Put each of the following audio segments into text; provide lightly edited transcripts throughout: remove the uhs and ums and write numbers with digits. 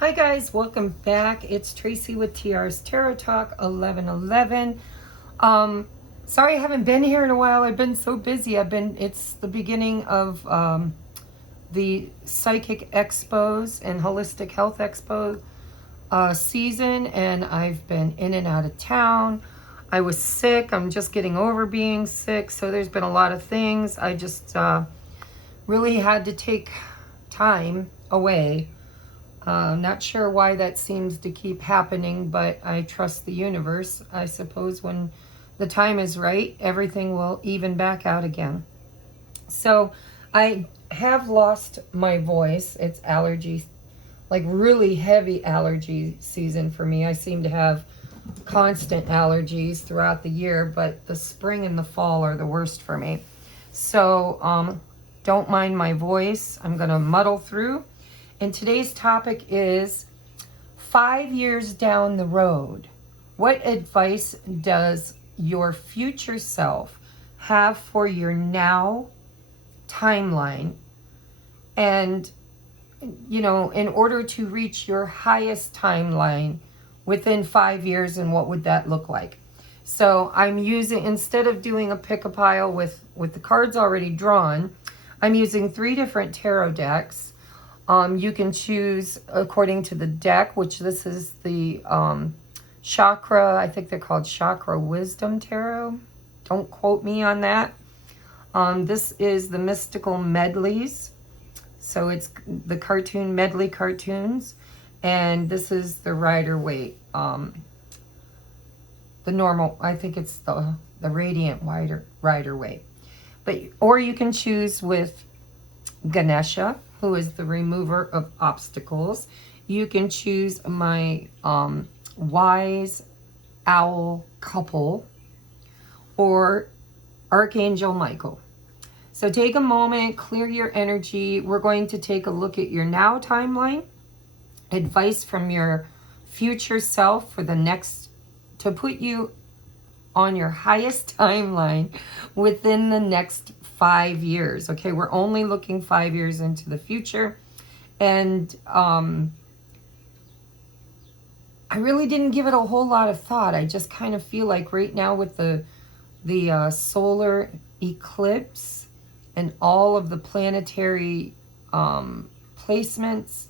Hi guys, welcome back. It's Tracy with TR's Tarot Talk 1111. Sorry I haven't been here in a while. I've been so busy. It's the beginning of the Psychic Expos and Holistic Health Expo season, and I've been in and out of town. I was sick. I'm just getting over being sick, so there's been a lot of things. I just really had to take time away. Not sure why that seems to keep happening, but I trust the universe. I suppose when the time is right, everything will even back out again. So I have lost my voice. It's allergy, like really heavy allergy season for me. I seem to have constant allergies throughout the year, but the spring and the fall are the worst for me. So don't mind my voice. I'm going to muddle through. And today's topic is 5 years down the road. What advice does your future self have for your now timeline? And, you know, in order to reach your highest timeline within 5 years, and what would that look like? So I'm using, instead of doing a pick-a-pile with the cards already drawn, I'm using 3 different tarot decks. You can choose according to the deck, which this is the chakra, I think they're called Chakra Wisdom Tarot. Don't quote me on that. This is the Mystical Medleys. So it's the cartoon medley cartoons. And this is the Rider-Waite. The normal, I think it's the Radiant Rider-Waite. Or you can choose with Ganesha, who is the remover of obstacles. You can choose my wise owl couple or Archangel Michael. So take a moment, clear your energy. We're going to take a look at your now timeline, advice from your future self for the next, to put you on your highest timeline within the next 5 years. Okay, we're only looking 5 years into the future. And I really didn't give it a whole lot of thought. I just kind of feel like right now with the solar eclipse and all of the planetary placements,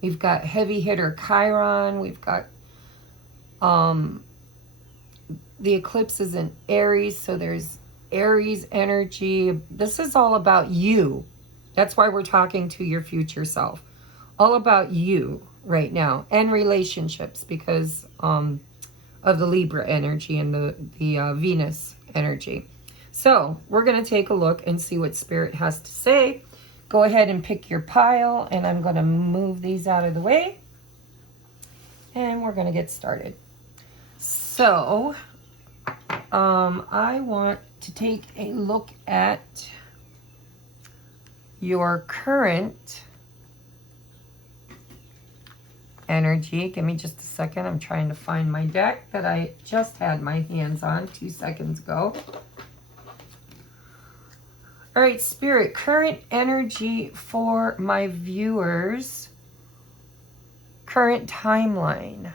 we've got heavy hitter Chiron, we've got the eclipse is in Aries, so there's Aries energy. This is all about you. That's why we're talking to your future self. All about you right now, and relationships, because of the Libra energy and the Venus energy. So we're going to take a look and see what Spirit has to say. Go ahead and pick your pile, and I'm going to move these out of the way. And we're going to get started. So I want to take a look at your current energy. Give me just a second. I'm trying to find my deck that I just had my hands on 2 seconds ago. All right, Spirit, current energy for my viewers. Current timeline.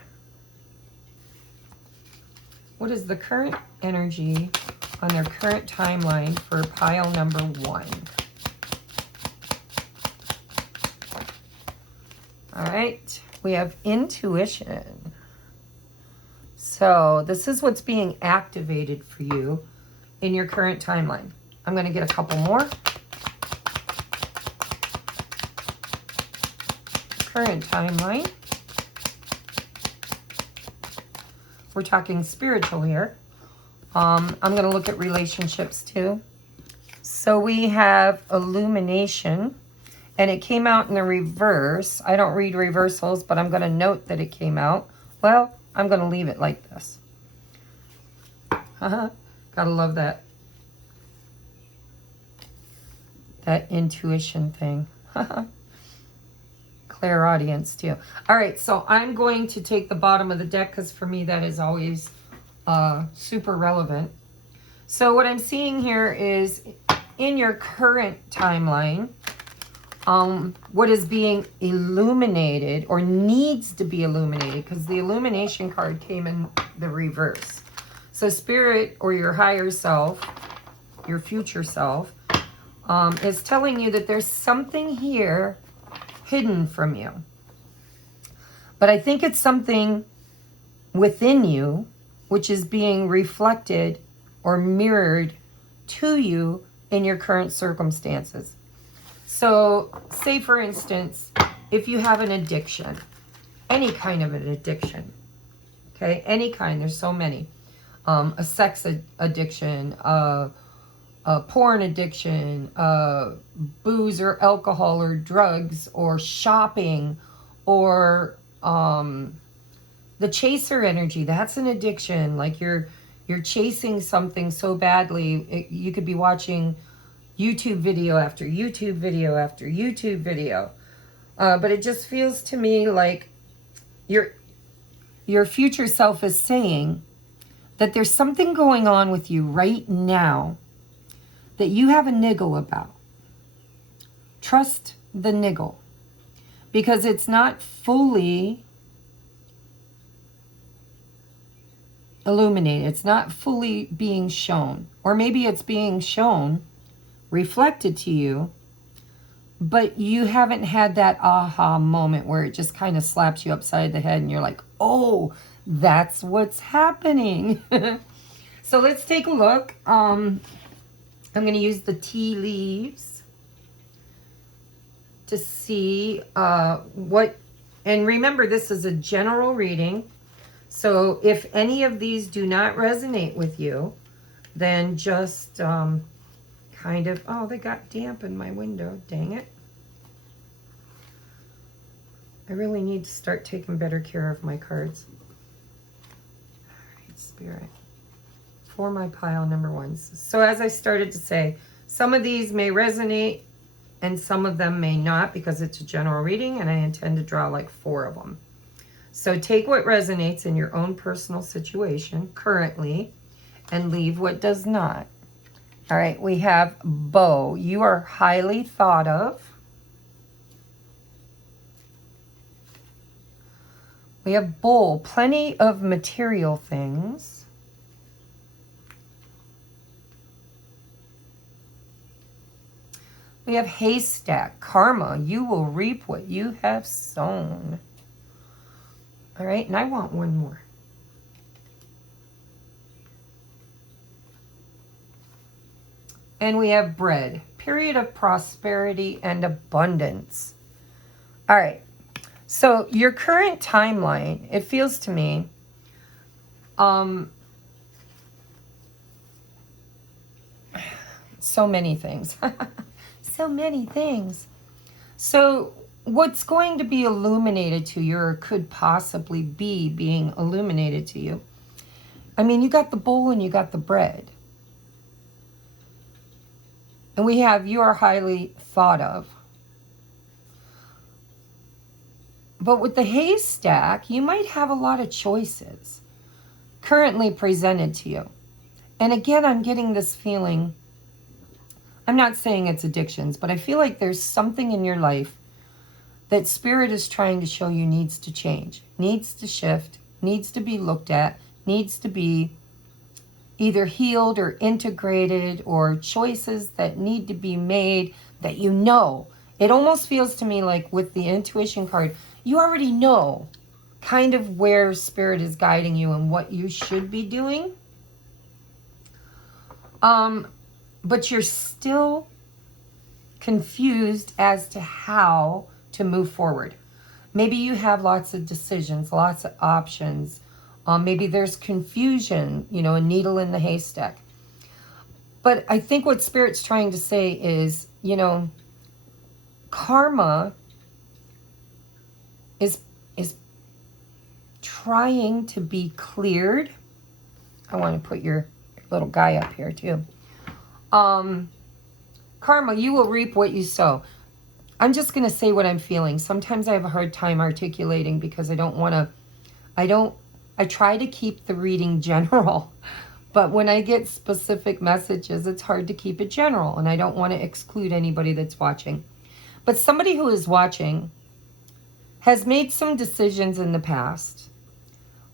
What is the current energy on their current timeline for pile number 1? All right, we have intuition. So this is what's being activated for you in your current timeline. I'm going to get a couple more. Current timeline. We're talking spiritual here. I'm going to look at relationships too. So we have illumination, and it came out in the reverse. I don't read reversals, but I'm going to note that it came out. Well, I'm going to leave it like this. Gotta love that. That intuition thing. Clairaudience too. All right, so I'm going to take the bottom of the deck because for me that is always super relevant. So what I'm seeing here is in your current timeline, what is being illuminated or needs to be illuminated, because the illumination card came in the reverse. So spirit or your higher self, your future self, is telling you that there's something here hidden from you. But I think it's something within you which is being reflected or mirrored to you in your current circumstances. So say, for instance, if you have an addiction, any kind of an addiction, okay, any kind, there's so many, a sex addiction, a porn addiction, booze or alcohol or drugs or shopping, or the chaser energy, that's an addiction. Like you're chasing something so badly, you could be watching YouTube video after YouTube video after YouTube video. But it just feels to me like your future self is saying that there's something going on with you right now that you have a niggle about. Trust the niggle, because it's not fully illuminated. It's not fully being shown. Or maybe it's being shown, reflected to you, but you haven't had that aha moment where it just kind of slaps you upside the head and you're like, oh, that's what's happening. So let's take a look. I'm going to use the tea leaves to see what, and remember, this is a general reading. So if any of these do not resonate with you, then just kind of, oh, they got damp in my window, dang it. I really need to start taking better care of my cards. All right, Spirit, for my pile number ones. So as I started to say, some of these may resonate and some of them may not, because it's a general reading and I intend to draw like 4 of them. So take what resonates in your own personal situation currently and leave what does not. All right, we have bow. You are highly thought of. We have bull, plenty of material things. We have haystack, karma. You will reap what you have sown. All right, and I want one more. And we have bread, period of prosperity and abundance. All right, so your current timeline, it feels to me, so many things. So many things. So what's going to be illuminated to you, or could possibly be being illuminated to you? I mean, you got the bowl and you got the bread. And we have, you are highly thought of. But with the haystack, you might have a lot of choices currently presented to you. And again, I'm getting this feeling, I'm not saying it's addictions, but I feel like there's something in your life that Spirit is trying to show you needs to change, needs to shift, needs to be looked at, needs to be either healed or integrated, or choices that need to be made that you know. It almost feels to me like with the intuition card, you already know kind of where Spirit is guiding you and what you should be doing. But you're still confused as to how to move forward. Maybe you have lots of decisions, lots of options. Maybe there's confusion, you know, a needle in the haystack. But I think what Spirit's trying to say is, you know, karma is trying to be cleared. I want to put your little guy up here too. Karma, you will reap what you sow. I'm just going to say what I'm feeling. Sometimes I have a hard time articulating because I don't want to, I try to keep the reading general, but when I get specific messages, it's hard to keep it general, and I don't want to exclude anybody that's watching. But somebody who is watching has made some decisions in the past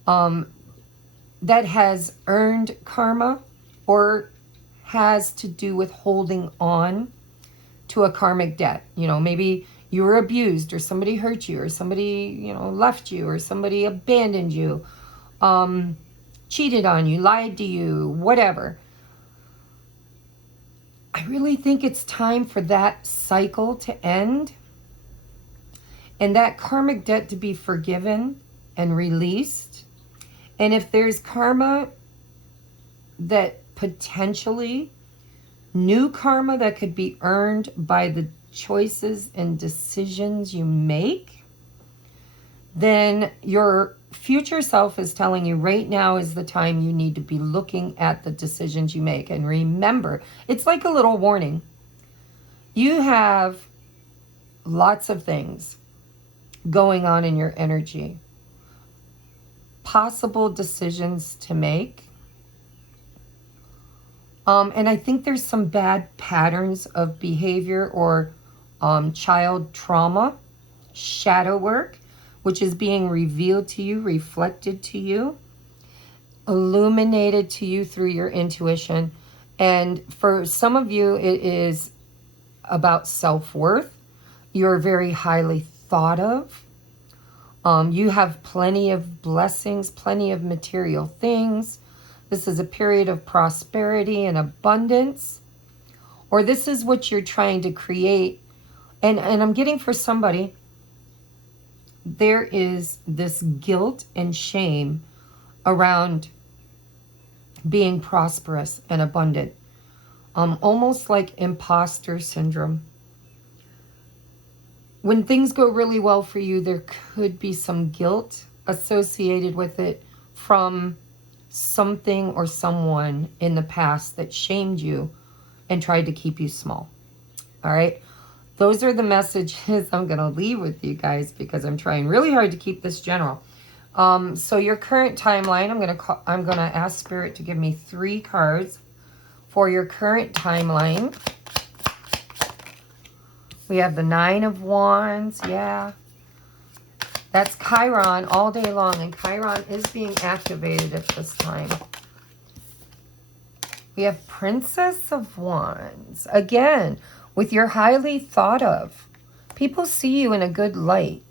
that has earned karma or has to do with holding on to a karmic debt. You know, maybe you were abused, or somebody hurt you, or somebody, you know, left you, or somebody abandoned you, cheated on you, lied to you, whatever. I really think it's time for that cycle to end and that karmic debt to be forgiven and released. And if there's karma that potentially, new karma that could be earned by the choices and decisions you make, then your future self is telling you right now is the time you need to be looking at the decisions you make. And remember, it's like a little warning. You have lots of things going on in your energy, possible decisions to make. And I think there's some bad patterns of behavior or child trauma, shadow work, which is being revealed to you, reflected to you, illuminated to you through your intuition. And for some of you, it is about self-worth. You're very highly thought of. You have plenty of blessings, plenty of material things. This is a period of prosperity and abundance. Or this is what you're trying to create. And I'm getting for somebody, there is this guilt and shame around being prosperous and abundant. Almost like imposter syndrome. When things go really well for you, there could be some guilt associated with it from something or someone in the past that shamed you and tried to keep you small. All right. Those are the messages I'm going to leave with you guys because I'm trying really hard to keep this general. So your current timeline, I'm going to ask Spirit to give me 3 cards for your current timeline. We have the 9 of Wands. Yeah. That's Chiron all day long, and Chiron is being activated at this time. We have Princess of Wands. Again, with your highly thought of. People see you in a good light.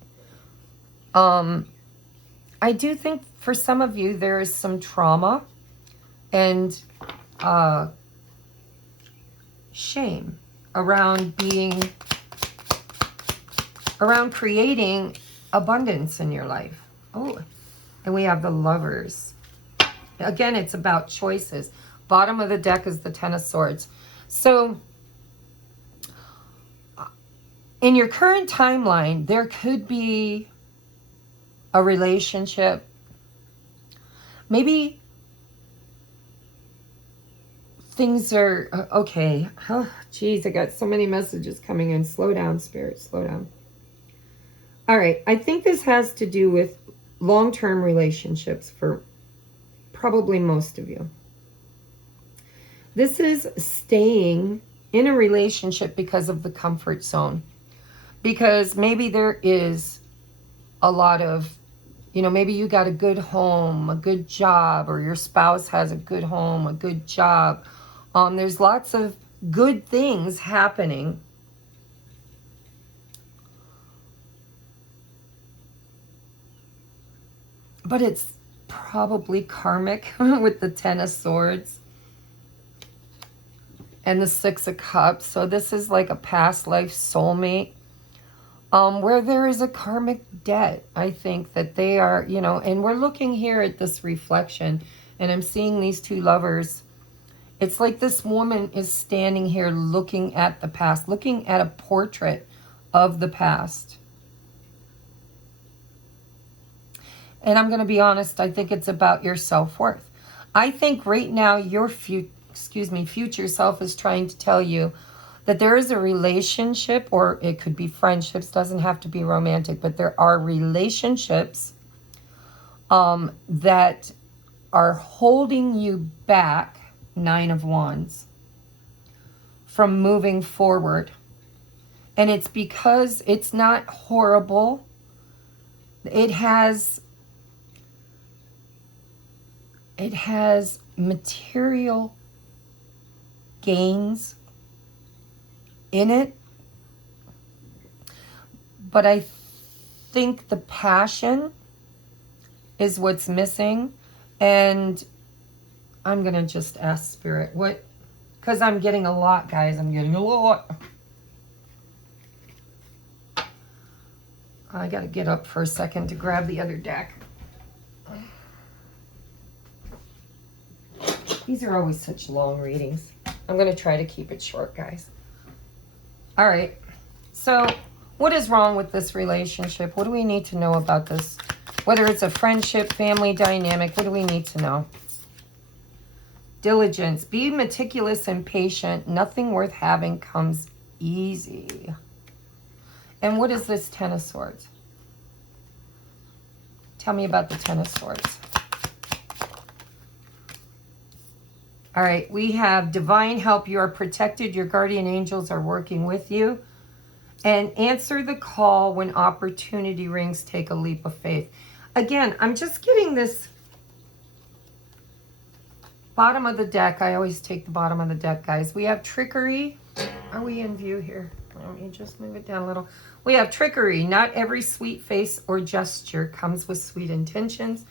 I do think for some of you there is some trauma and shame around creating abundance in your life. Oh, and we have the Lovers. Again, it's about choices. Bottom of the deck is the Ten of Swords. So in your current timeline, there could be a relationship. Maybe things are okay. Oh, geez, I got so many messages coming in. Slow down, Spirit. Slow down. All right. I think this has to do with long-term relationships for probably most of you. This is staying in a relationship because of the comfort zone. Because maybe there is a lot of, you know, maybe you got a good home, a good job, or your spouse has a good home, a good job. There's lots of good things happening. But it's probably karmic with the Ten of Swords and the Six of Cups. So this is like a past life soulmate where there is a karmic debt. I think that they are, you know, and we're looking here at this reflection and I'm seeing these 2 lovers. It's like this woman is standing here looking at the past, looking at a portrait of the past. And I'm going to be honest, I think it's about your self-worth. I think right now your future self is trying to tell you that there is a relationship, or it could be friendships, doesn't have to be romantic, but there are relationships that are holding you back, 9 of Wands, from moving forward. And it's because it's not horrible. It has material gains in it. But I think the passion is what's missing. And I'm going to just ask Spirit what, because I'm getting a lot, guys. I'm getting a lot. I got to get up for a second to grab the other deck. These are always such long readings. I'm going to try to keep it short, guys. All right. So what is wrong with this relationship? What do we need to know about this? Whether it's a friendship, family dynamic, what do we need to know? Diligence. Be meticulous and patient. Nothing worth having comes easy. And what is this Ten of Swords? Tell me about the Ten of Swords. All right, we have divine help. You are protected. Your guardian angels are working with you. And answer the call when opportunity rings. Take a leap of faith. Again, I'm just getting this bottom of the deck. I always take the bottom of the deck, guys. We have trickery. Are we in view here? Let me just move it down a little. We have trickery. Not every sweet face or gesture comes with sweet intentions.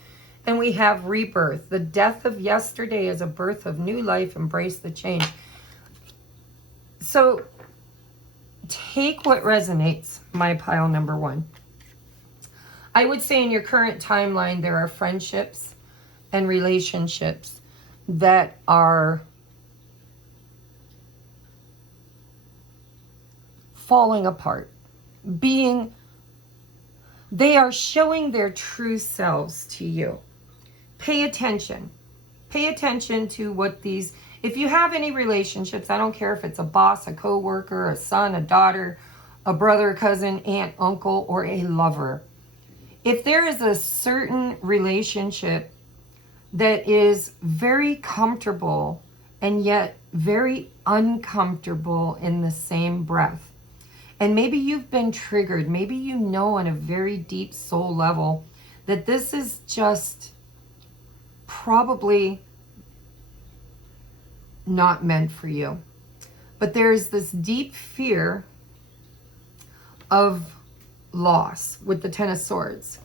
And we have rebirth. The death of yesterday is a birth of new life. Embrace the change. So take what resonates, my pile number one. I would say in your current timeline, there are friendships and relationships that are falling apart. They are showing their true selves to you. Pay attention. Pay attention to what these, if you have any relationships, I don't care if it's a boss, a co-worker, a son, a daughter, a brother, cousin, aunt, uncle, or a lover. If there is a certain relationship that is very comfortable and yet very uncomfortable in the same breath, and maybe you've been triggered, maybe you know on a very deep soul level that this is just probably not meant for you. But there's this deep fear of loss with the Ten of Swords.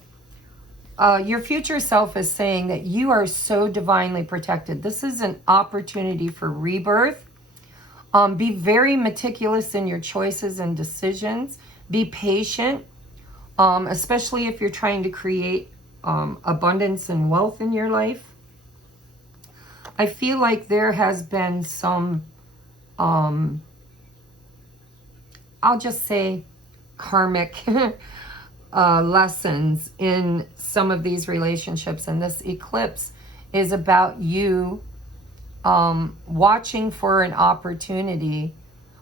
Your future self is saying that you are so divinely protected. This is an opportunity for rebirth. Be very meticulous in your choices and decisions. Be patient, especially if you're trying to create abundance and wealth in your life. I feel like there has been some, I'll just say, karmic lessons in some of these relationships. And this eclipse is about you watching for an opportunity.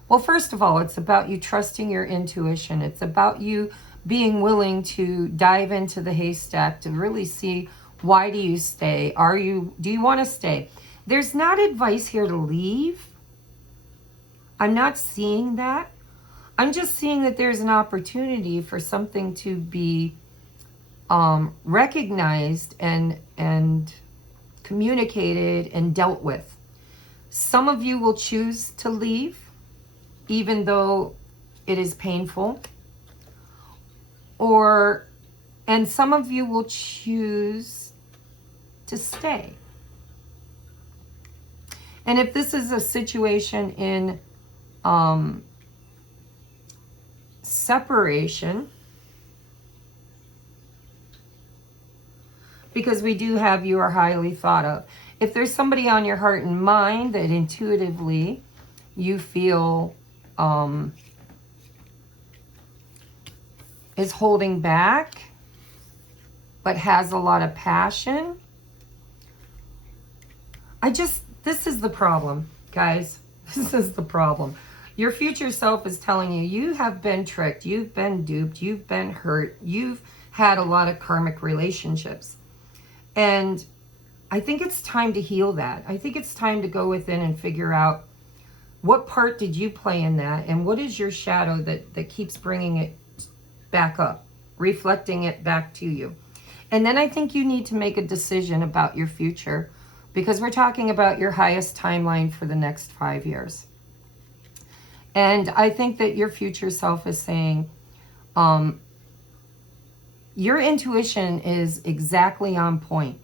Well, first of all, it's about you trusting your intuition. It's about you being willing to dive into the haystack to really see, why do you stay? Do you want to stay? There's not advice here to leave. I'm not seeing that. I'm just seeing that there's an opportunity for something to be recognized and communicated and dealt with. Some of you will choose to leave, even though it is painful. And some of you will choose to stay. And if this is a situation in separation, because we do have you are highly thought of. If there's somebody on your heart and mind that intuitively you feel is holding back, but has a lot of passion, this is the problem, guys. This is the problem. Your future self is telling you, you have been tricked, you've been duped, you've been hurt, you've had a lot of karmic relationships. And I think it's time to heal that. I think it's time to go within and figure out What part did you play in that? And what is your shadow that keeps bringing it back up, reflecting it back to you? And then I think you need to make a decision about your future, because we're talking about your highest timeline for the next 5 years. And I think that your future self is saying, your intuition is exactly on point.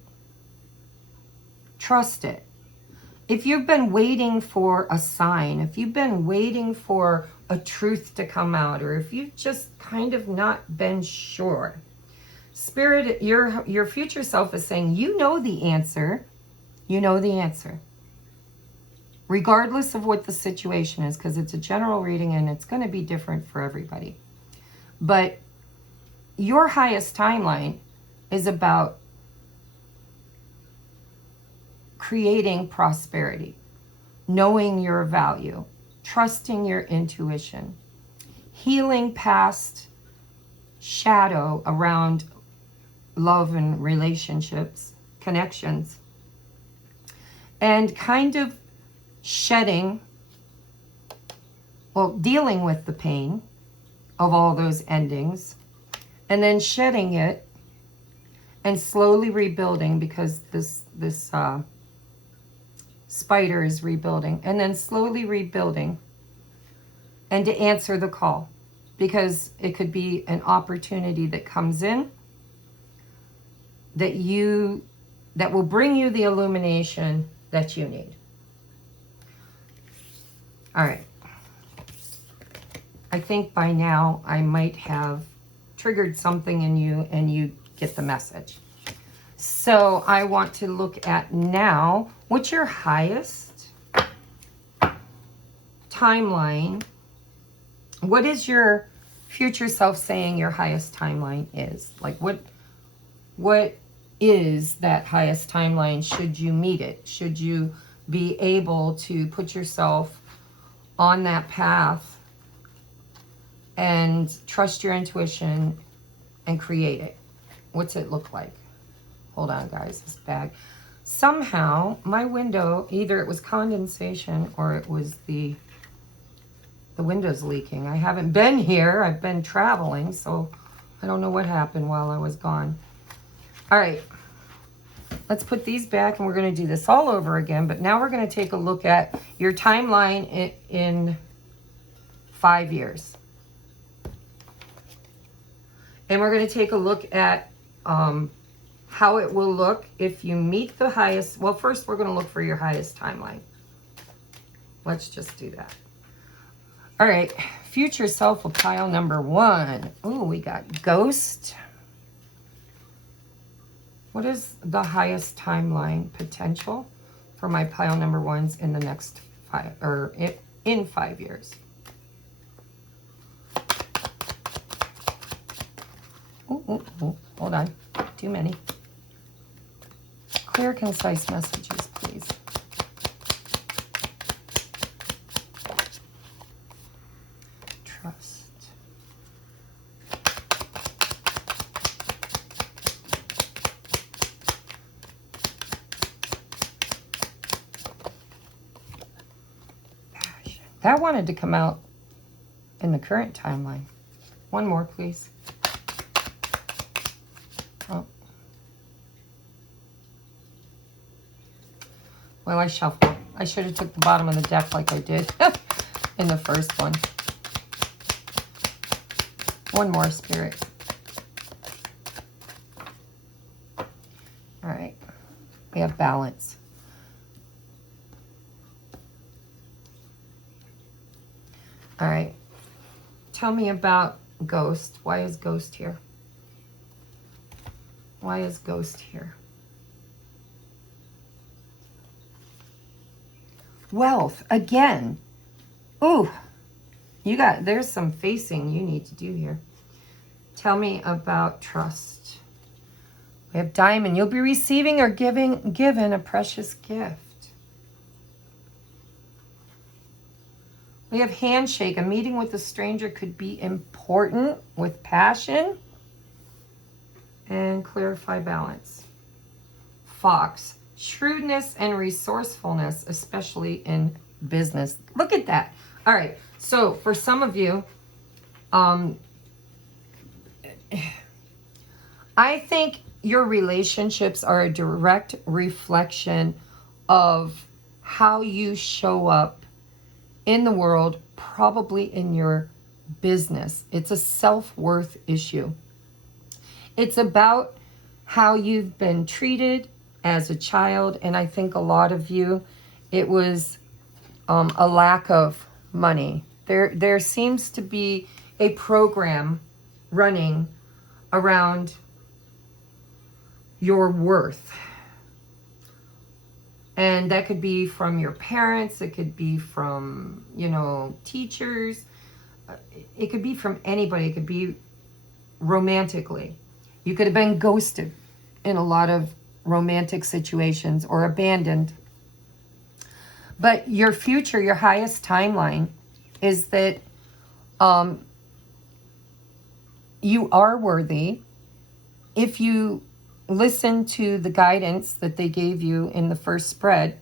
Trust it. If you've been waiting for a sign, if you've been waiting for a truth to come out, or if you've just kind of not been sure, Spirit, your future self is saying, you know the answer. You know the answer. Regardless of what the situation is, because it's a general reading and it's going to be different for everybody. But your highest timeline is about creating prosperity, knowing your value, trusting your intuition, healing past shadow around love and relationships, connections, and kind of shedding, well, dealing with the pain of all those endings, and then shedding it and slowly rebuilding, because this spider is rebuilding, and then slowly rebuilding, and to answer the call, because it could be an opportunity that comes in that will bring you the illumination that you need. All right. I think by now I might have triggered something in you and you get the message. So I want to look at now, what's your highest timeline? What is your future self saying your highest timeline is? Like what is that highest timeline should you meet it? Should you be able to put yourself on that path and trust your intuition and create it? What's it look like? Hold on, guys, this bag. Somehow, my window, either it was condensation or it was the window's leaking. I haven't been here. I've been traveling, so I don't know what happened while I was gone. All right, let's put these back, and we're going to do this all over again. But now we're going to take a look at your timeline in 5 years. And we're going to take a look at how it will look if you meet the highest. Well, first we're going to look for your highest timeline. Let's just do that. All right, future self of pile number 1. Oh, we got ghost. What is the highest timeline potential for my pile number 1s in the next 5, or in 5 years? Ooh, hold on, too many. Clear, concise messages, please. Trust. Passion. That wanted to come out in the current timeline. One more, please. Oh. Well, I shuffled. I should have took the bottom of the deck like I did in the first one. One more, Spirit. All right. We have balance. All right. Tell me about ghost. Why is ghost here? Why is ghost here? Wealth again. Ooh, there's some facing you need to do here. Tell me about trust. We have diamond. You'll be receiving or given a precious gift. We have handshake. A meeting with a stranger could be important with passion. And clarify balance. Fox. Shrewdness and resourcefulness, especially in business. Look at that. All right. So for some of you, I think your relationships are a direct reflection of how you show up in the world, probably in your business. It's a self-worth issue. It's about how you've been treated as a child, and I think a lot of you, it was a lack of money. There seems to be a program running around your worth. And that could be from your parents, it could be from, teachers, it could be from anybody, it could be romantically. You could have been ghosted in a lot of romantic situations or abandoned. But your future, your highest timeline is that you are worthy if you listen to the guidance that they gave you in the first spread.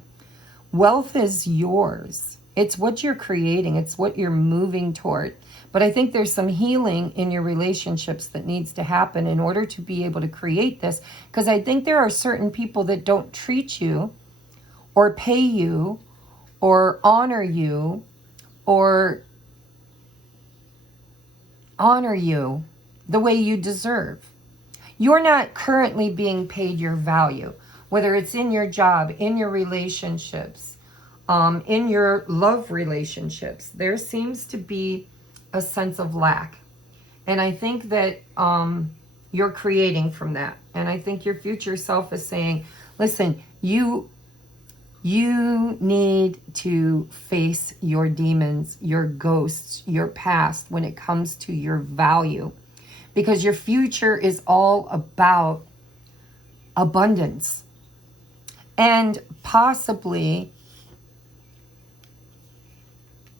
Wealth is yours. It's what you're creating. It's what you're moving toward. But I think there's some healing in your relationships that needs to happen in order to be able to create this. Because I think there are certain people that don't treat you or pay you or honor you the way you deserve. You're not currently being paid your value, whether it's in your job, in your relationships, in your love relationships. There seems to be a sense of lack. And I think that you're creating from that. And I think your future self is saying, listen, you need to face your demons, your ghosts, your past when it comes to your value. Because your future is all about abundance. And possibly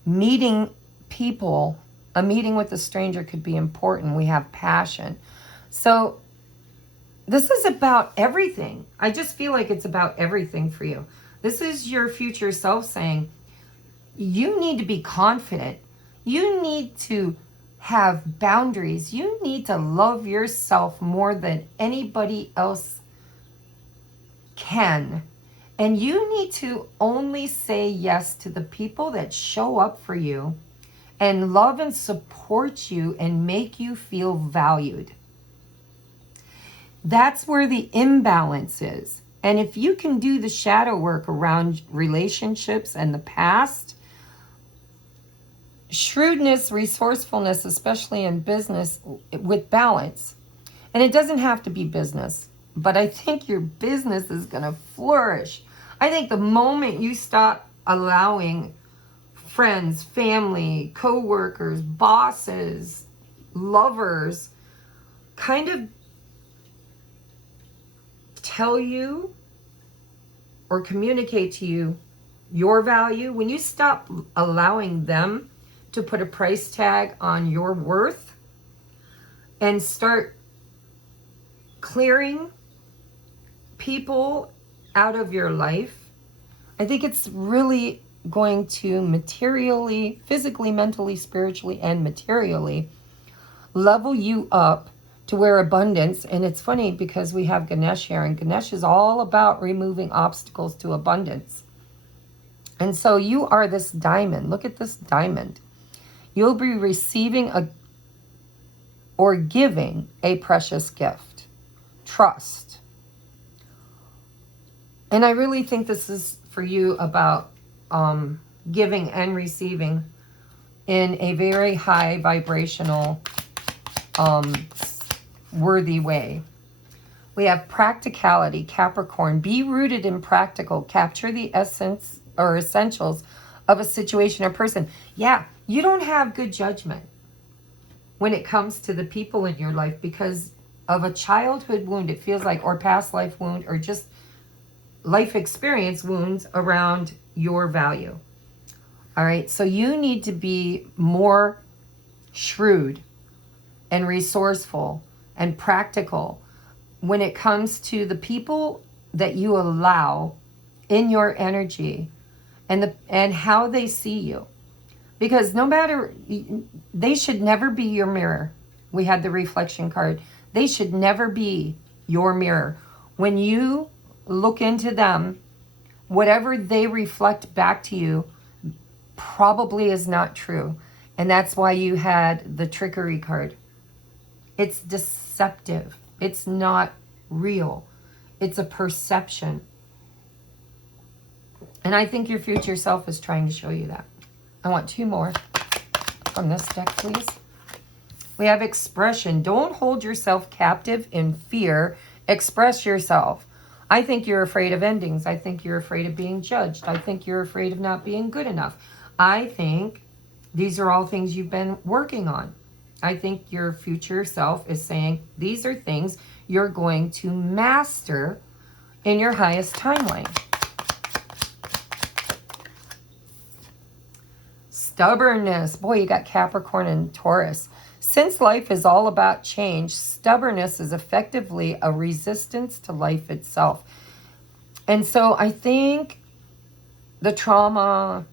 meeting people, a meeting with a stranger could be important. We have passion. So this is about everything. I just feel like it's about everything for you. This is your future self saying, you need to be confident. You need to have boundaries. You need to love yourself more than anybody else can. And you need to only say yes to the people that show up for you and love and support you and make you feel valued. That's where the imbalance is. And if you can do the shadow work around relationships and the past, shrewdness, resourcefulness, especially in business, with balance. And it doesn't have to be business, but I think your business is going to flourish. I think the moment you stop allowing friends, family, co-workers, bosses, lovers kind of tell you or communicate to you your value, when you stop allowing them to put a price tag on your worth and start clearing people out of your life, I think it's really going to materially, physically, mentally, spiritually, and materially level you up to where abundance, and it's funny because we have Ganesh here, and Ganesh is all about removing obstacles to abundance. And so you are this diamond. Look at this diamond. You'll be receiving or giving a precious gift. Trust. And I really think this is for you about giving and receiving in a very high vibrational, worthy way. We have practicality, Capricorn. Be rooted in practical. Capture the essence or essentials of a situation or person. Yeah, you don't have good judgment when it comes to the people in your life because of a childhood wound, it feels like, or past life wound, or just life experience wounds around your value. All right, so you need to be more shrewd and resourceful and practical when it comes to the people that you allow in your energy and how they see you. Because no matter, they should never be your mirror. We had the reflection card. They should never be your mirror. When you look into them, whatever they reflect back to you probably is not true. And that's why you had the trickery card. It's deceptive. It's not real. It's a perception. And I think your future self is trying to show you that. I want 2 more from this deck, please. We have expression. Don't hold yourself captive in fear. Express yourself. I think you're afraid of endings. I think you're afraid of being judged. I think you're afraid of not being good enough. I think these are all things you've been working on. I think your future self is saying these are things you're going to master in your highest timeline. Stubbornness. Boy, you got Capricorn and Taurus. Since life is all about change, stubbornness is effectively a resistance to life itself. And so I think the trauma,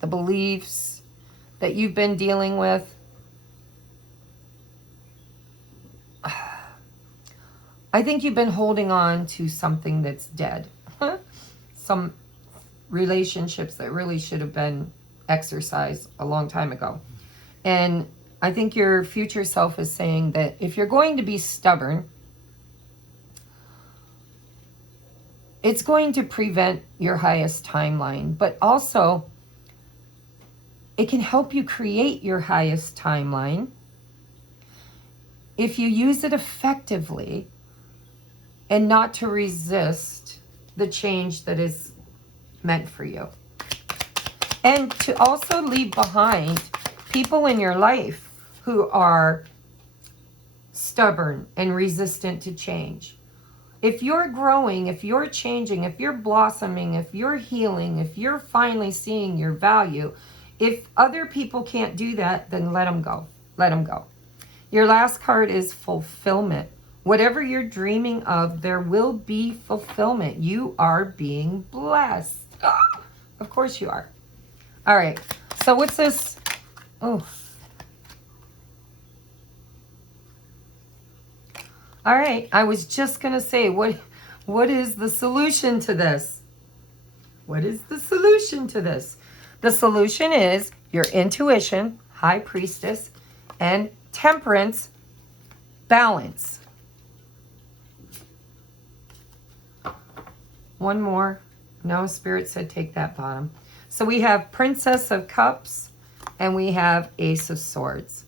the beliefs that you've been dealing with, I think you've been holding on to something that's dead. Some relationships that really should have been exercised a long time ago. And I think your future self is saying that if you're going to be stubborn, it's going to prevent your highest timeline, but also it can help you create your highest timeline if you use it effectively and not to resist the change that is meant for you. And to also leave behind people in your life who are stubborn and resistant to change. If you're growing, if you're changing, if you're blossoming, if you're healing, if you're finally seeing your value, if other people can't do that, then let them go. Let them go. Your last card is fulfillment. Whatever you're dreaming of, there will be fulfillment. You are being blessed. Of course you are. All right. So what's this? Oh. All right. I was just going to say, what is the solution to this? What is the solution to this? The solution is your intuition, High Priestess, and Temperance, balance. One more. No, Spirit said take that bottom. So we have Princess of Cups and we have Ace of Swords.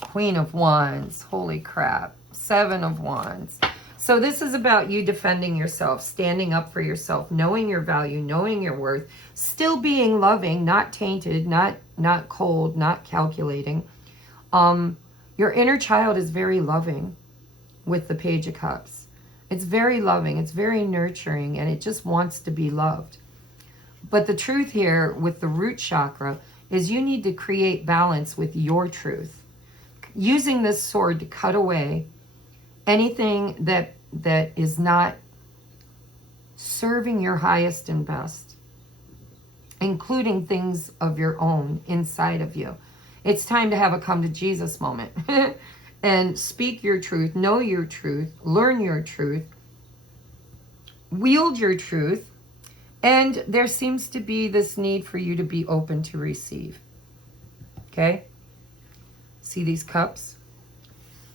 Queen of Wands. Holy crap. 7 of Wands. So this is about you defending yourself, standing up for yourself, knowing your value, knowing your worth, still being loving, not tainted, not cold, not calculating. Your inner child is very loving with the Page of Cups. It's very loving, it's very nurturing, and it just wants to be loved. But the truth here with the root chakra is you need to create balance with your truth. Using this sword to cut away anything that is not serving your highest and best, including things of your own inside of you. It's time to have a come to Jesus moment and speak your truth, know your truth, learn your truth, wield your truth, and there seems to be this need for you to be open to receive. Okay? See these cups?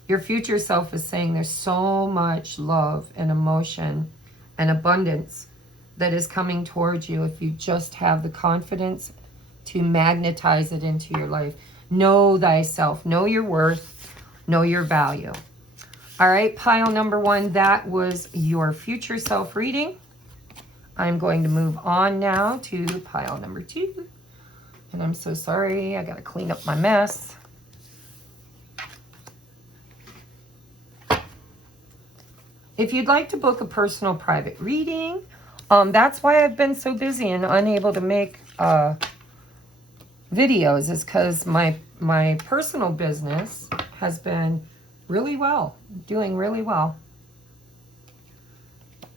Your future self is saying there's so much love and emotion and abundance that is coming towards you if you just have the confidence to magnetize it into your life. Know thyself. Know your worth. Know your value. All right, pile number 1, that was your future self reading. I'm going to move on now to pile number 2. And I'm so sorry. I got to clean up my mess. If you'd like to book a personal private reading, that's why I've been so busy and unable to make videos, is because my personal business has been really well, doing really well.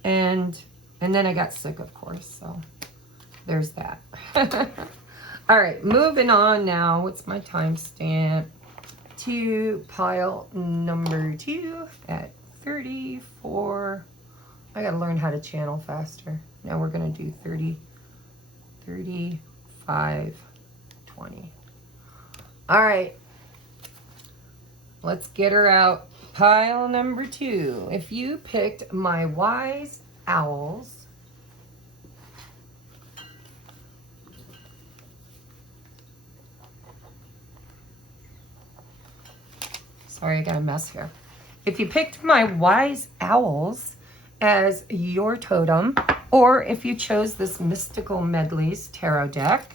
And then I got sick, of course, so there's that. All right, moving on now. What's my timestamp? To pile number 2 at 34. I gotta learn how to channel faster. Now we're gonna do 30, 35, 20. All right, let's get her out. Pile number 2. If you picked my wise owls, sorry, I got a mess here. If you picked my wise owls as your totem, or if you chose this Mystical Medleys tarot deck,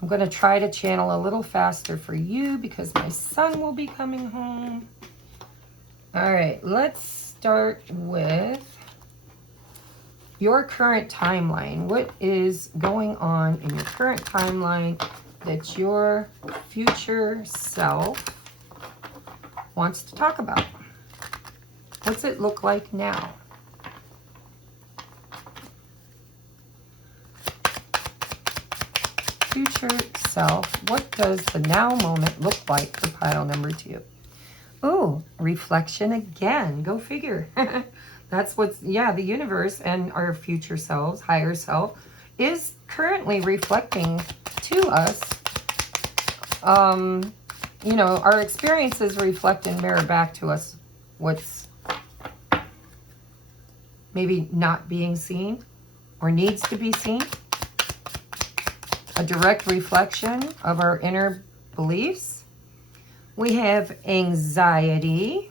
I'm going to try to channel a little faster for you because my son will be coming home. All right, let's start with your current timeline. What is going on in your current timeline that your future self wants to talk about? What's it look like now? Future self, what does the now moment look like for pile number 2? Oh, reflection again. Go figure. That's what's, yeah, the universe and our future selves, higher self, is currently reflecting to us. You know, our experiences reflect and mirror back to us what's maybe not being seen or needs to be seen. A direct reflection of our inner beliefs. We have anxiety.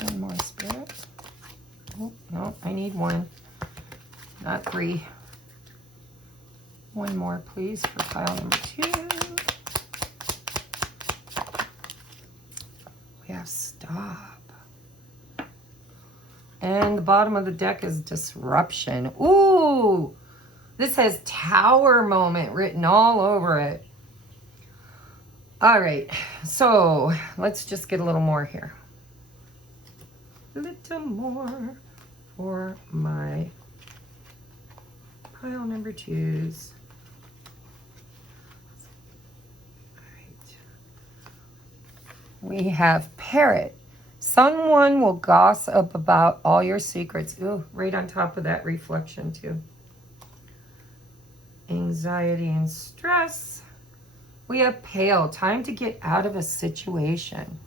One more, Spirit. Oh, no, I need 1, not 3. 1 more, please, for pile number 2. We have stop. And the bottom of the deck is disruption. Ooh, this has tower moment written all over it. All right, so let's just get a little more here. A little more for my pile number 2s. We have parrot. Someone will gossip about all your secrets. Ooh, right on top of that reflection too. Anxiety and stress. We have pale. Time to get out of a situation.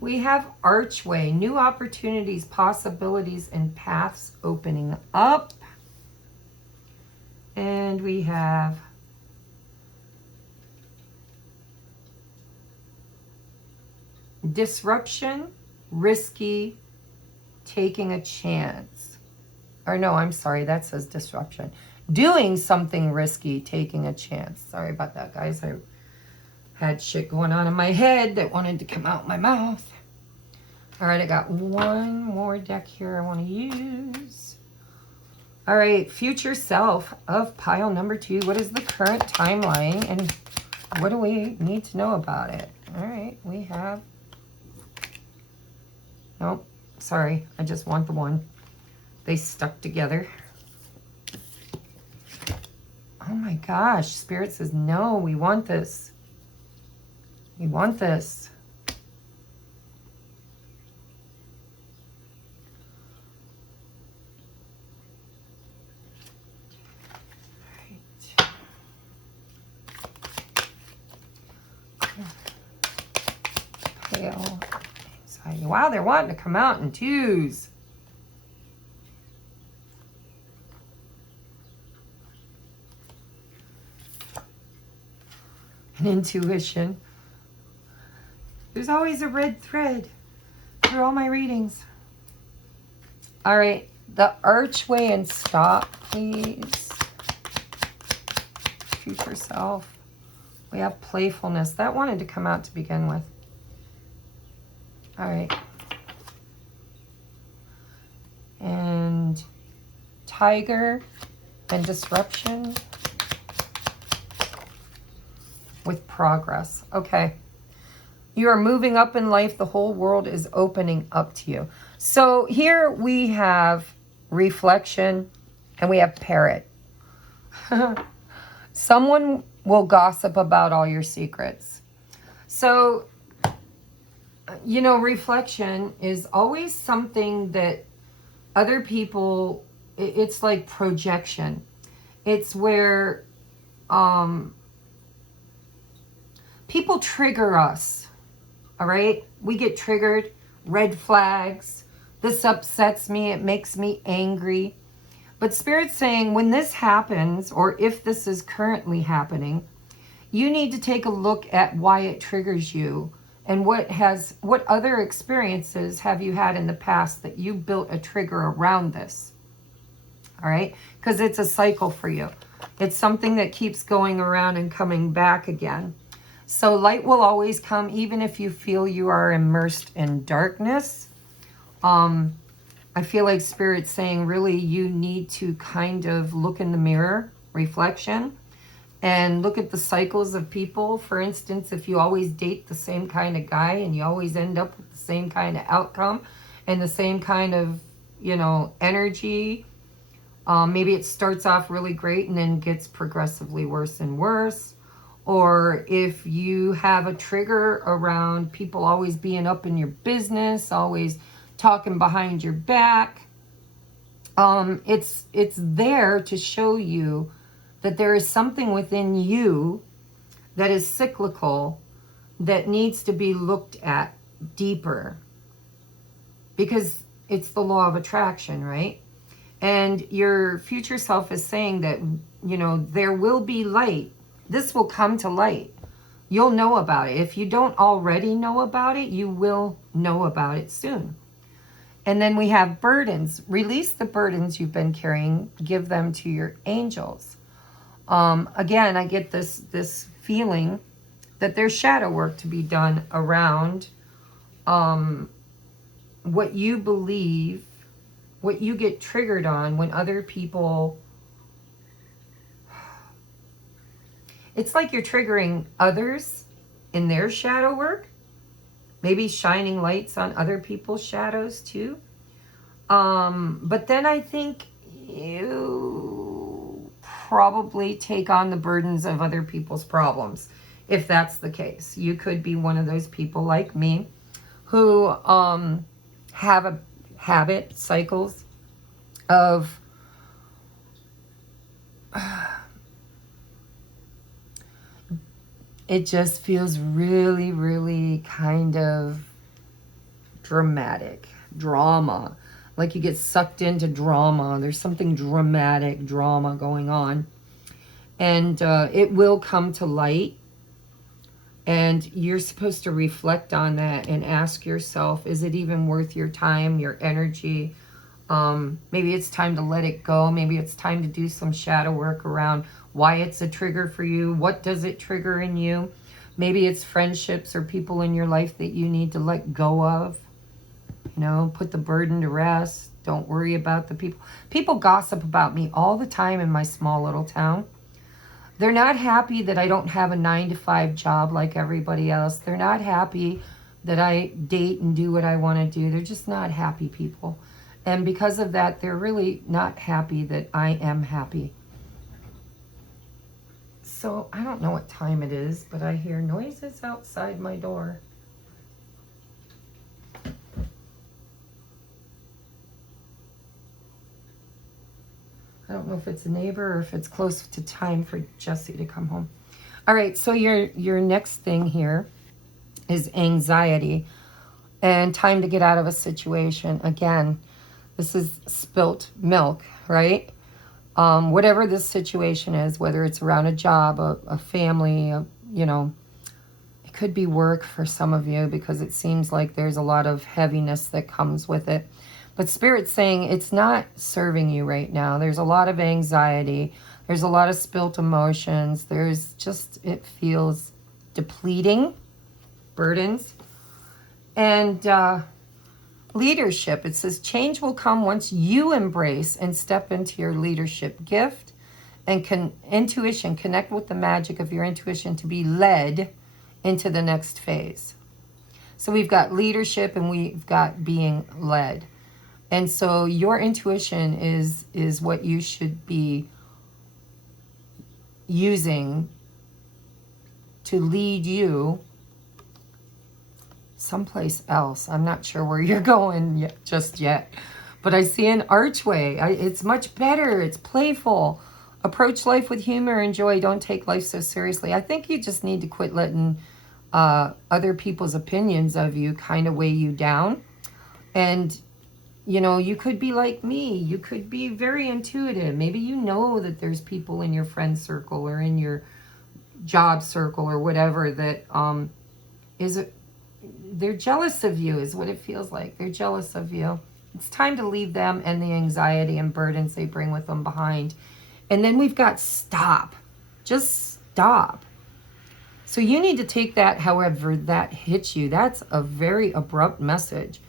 We have archway. New opportunities, possibilities, and paths opening up. And we have disruption, risky, taking a chance. Or no, I'm sorry, that says disruption. Doing something risky, taking a chance. Sorry about that, guys. I had shit going on in my head that wanted to come out my mouth. All right, I got 1 more deck here I want to use. All right, future self of pile number 2. What is the current timeline and what do we need to know about it? All right, we have... Nope, sorry, I just want the 1. They stuck together. Oh my gosh, Spirit says, no, we want this. We want this. Pale anxiety. Wow, they're wanting to come out in 2s. And intuition. There's always a red thread through all my readings. All right, the archway and stop, please. Future self. We have playfulness. That wanted to come out to begin with. All right. And tiger and disruption. with progress. Okay. You are moving up in life. The whole world is opening up to you. So here we have reflection and we have parrot. Someone will gossip about all your secrets. So, you know, reflection is always something that other people, it's like projection. It's where people trigger us. All right? We get triggered, red flags. This upsets me. It makes me angry. But Spirit's saying when this happens, or if this is currently happening, you need to take a look at why it triggers you and what other experiences have you had in the past that you built a trigger around this. All right? Because it's a cycle for you. It's something that keeps going around and coming back again. So light will always come even if you feel you are immersed in darkness. I feel like Spirit's saying really you need to kind of look in the mirror, reflection, and look at the cycles of people. For instance, if you always date the same kind of guy and you always end up with the same kind of outcome and the same kind of, you know, energy, maybe it starts off really great and then gets progressively worse and worse. Or if you have a trigger around people always being up in your business, always talking behind your back, it's there to show you that there is something within you that is cyclical that needs to be looked at deeper, because it's the law of attraction, right? And your future self is saying that, you know, there will be light. This will come to light. You'll know about it. If you don't already know about it, you will know about it soon. And then we have burdens. Release the burdens you've been carrying. Give them to your angels. Again, I get this feeling that there's shadow work to be done around what you believe, what you get triggered on when other people... It's like you're triggering others in their shadow work. Maybe shining lights on other people's shadows too. But then I think you probably take on the burdens of other people's problems. If that's the case, you could be one of those people like me who have a habit, cycles of it just feels really, really kind of dramatic, drama. Like you get sucked into drama. There's something dramatic, drama going on. And it will come to light. And you're supposed to reflect on that and ask yourself, is it even worth your time, your energy? Maybe it's time to let it go. Maybe it's time to do some shadow work around why it's a trigger for you. What does it trigger in you? Maybe it's friendships or people in your life that you need to let go of. You know, put the burden to rest. Don't worry about the people. People gossip about me all the time in my small little town. They're not happy that I don't have a 9-to-5 job like everybody else. They're not happy that I date and do what I want to do. They're just not happy people. And because of that, they're really not happy that I am happy. So I don't know what time it is, but I hear noises outside my door. I don't know if it's a neighbor or if it's close to time for Jesse to come home. All right, so your next thing here is anxiety and time to get out of a situation. Again, this is spilt milk, right? Whatever this situation is, whether it's around a job, a family, you know, it could be work for some of you because it seems like there's a lot of heaviness that comes with it. But Spirit's saying it's not serving you right now. There's a lot of anxiety. There's a lot of spilt emotions. There's just, it feels depleting, burdens. And leadership, it says change will come once you embrace and step into your leadership gift and intuition, connect with the magic of your intuition to be led into the next phase. So we've got leadership and we've got being led. And so your intuition is what you should be using to lead you someplace else. I'm not sure where you're going yet, just yet. But I see an archway. It's much better. It's playful. Approach life with humor and joy. Don't take life so seriously. I think you just need to quit letting other people's opinions of you kind of weigh you down. And, you know, you could be like me. You could be very intuitive. Maybe you know that there's people in your friend circle or in your job circle or whatever that they're jealous of you, is what it feels like. They're jealous of you. It's time to leave them and the anxiety and burdens they bring with them behind. And then we've got stop. Just stop. So you need to take that however that hits you. That's a very abrupt message.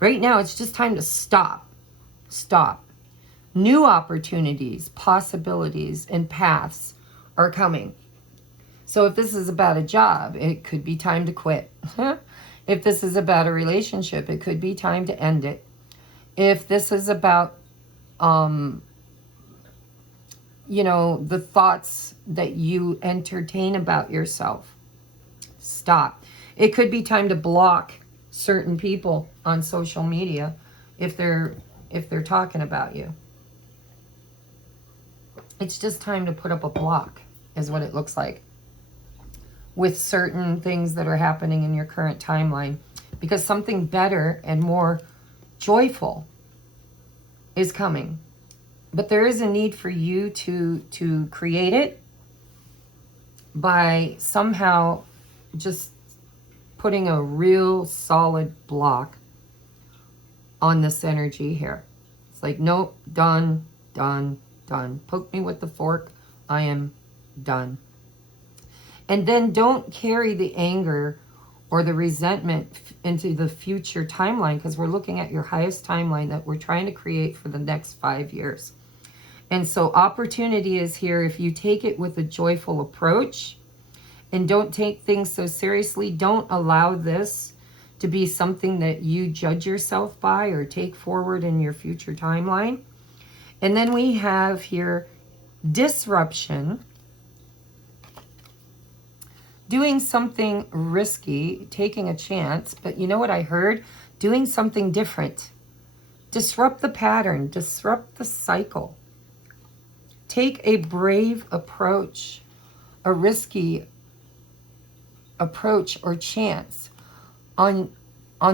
Right now, it's just time to stop. Stop. New opportunities, possibilities, and paths are coming. So if this is about a job, it could be time to quit. If this is about a relationship, it could be time to end it. If this is about, you know, the thoughts that you entertain about yourself, stop. It could be time to block certain people on social media if they're talking about you. It's just time to put up a block, is what it looks like, with certain things that are happening in your current timeline, because something better and more joyful is coming. But there is a need for you to create it by somehow just putting a real solid block on this energy here. It's like, nope, done, done, done. Poke me with the fork. I am done. And then don't carry the anger or the resentment into the future timeline, because we're looking at your highest timeline that we're trying to create for the next 5 years. And so opportunity is here if you take it with a joyful approach and don't take things so seriously. Don't allow this to be something that you judge yourself by or take forward in your future timeline. And then we have here disruption. Doing something risky, taking a chance, but you know what I heard? Doing something different. Disrupt the pattern, disrupt the cycle. Take a brave approach, a risky approach or chance on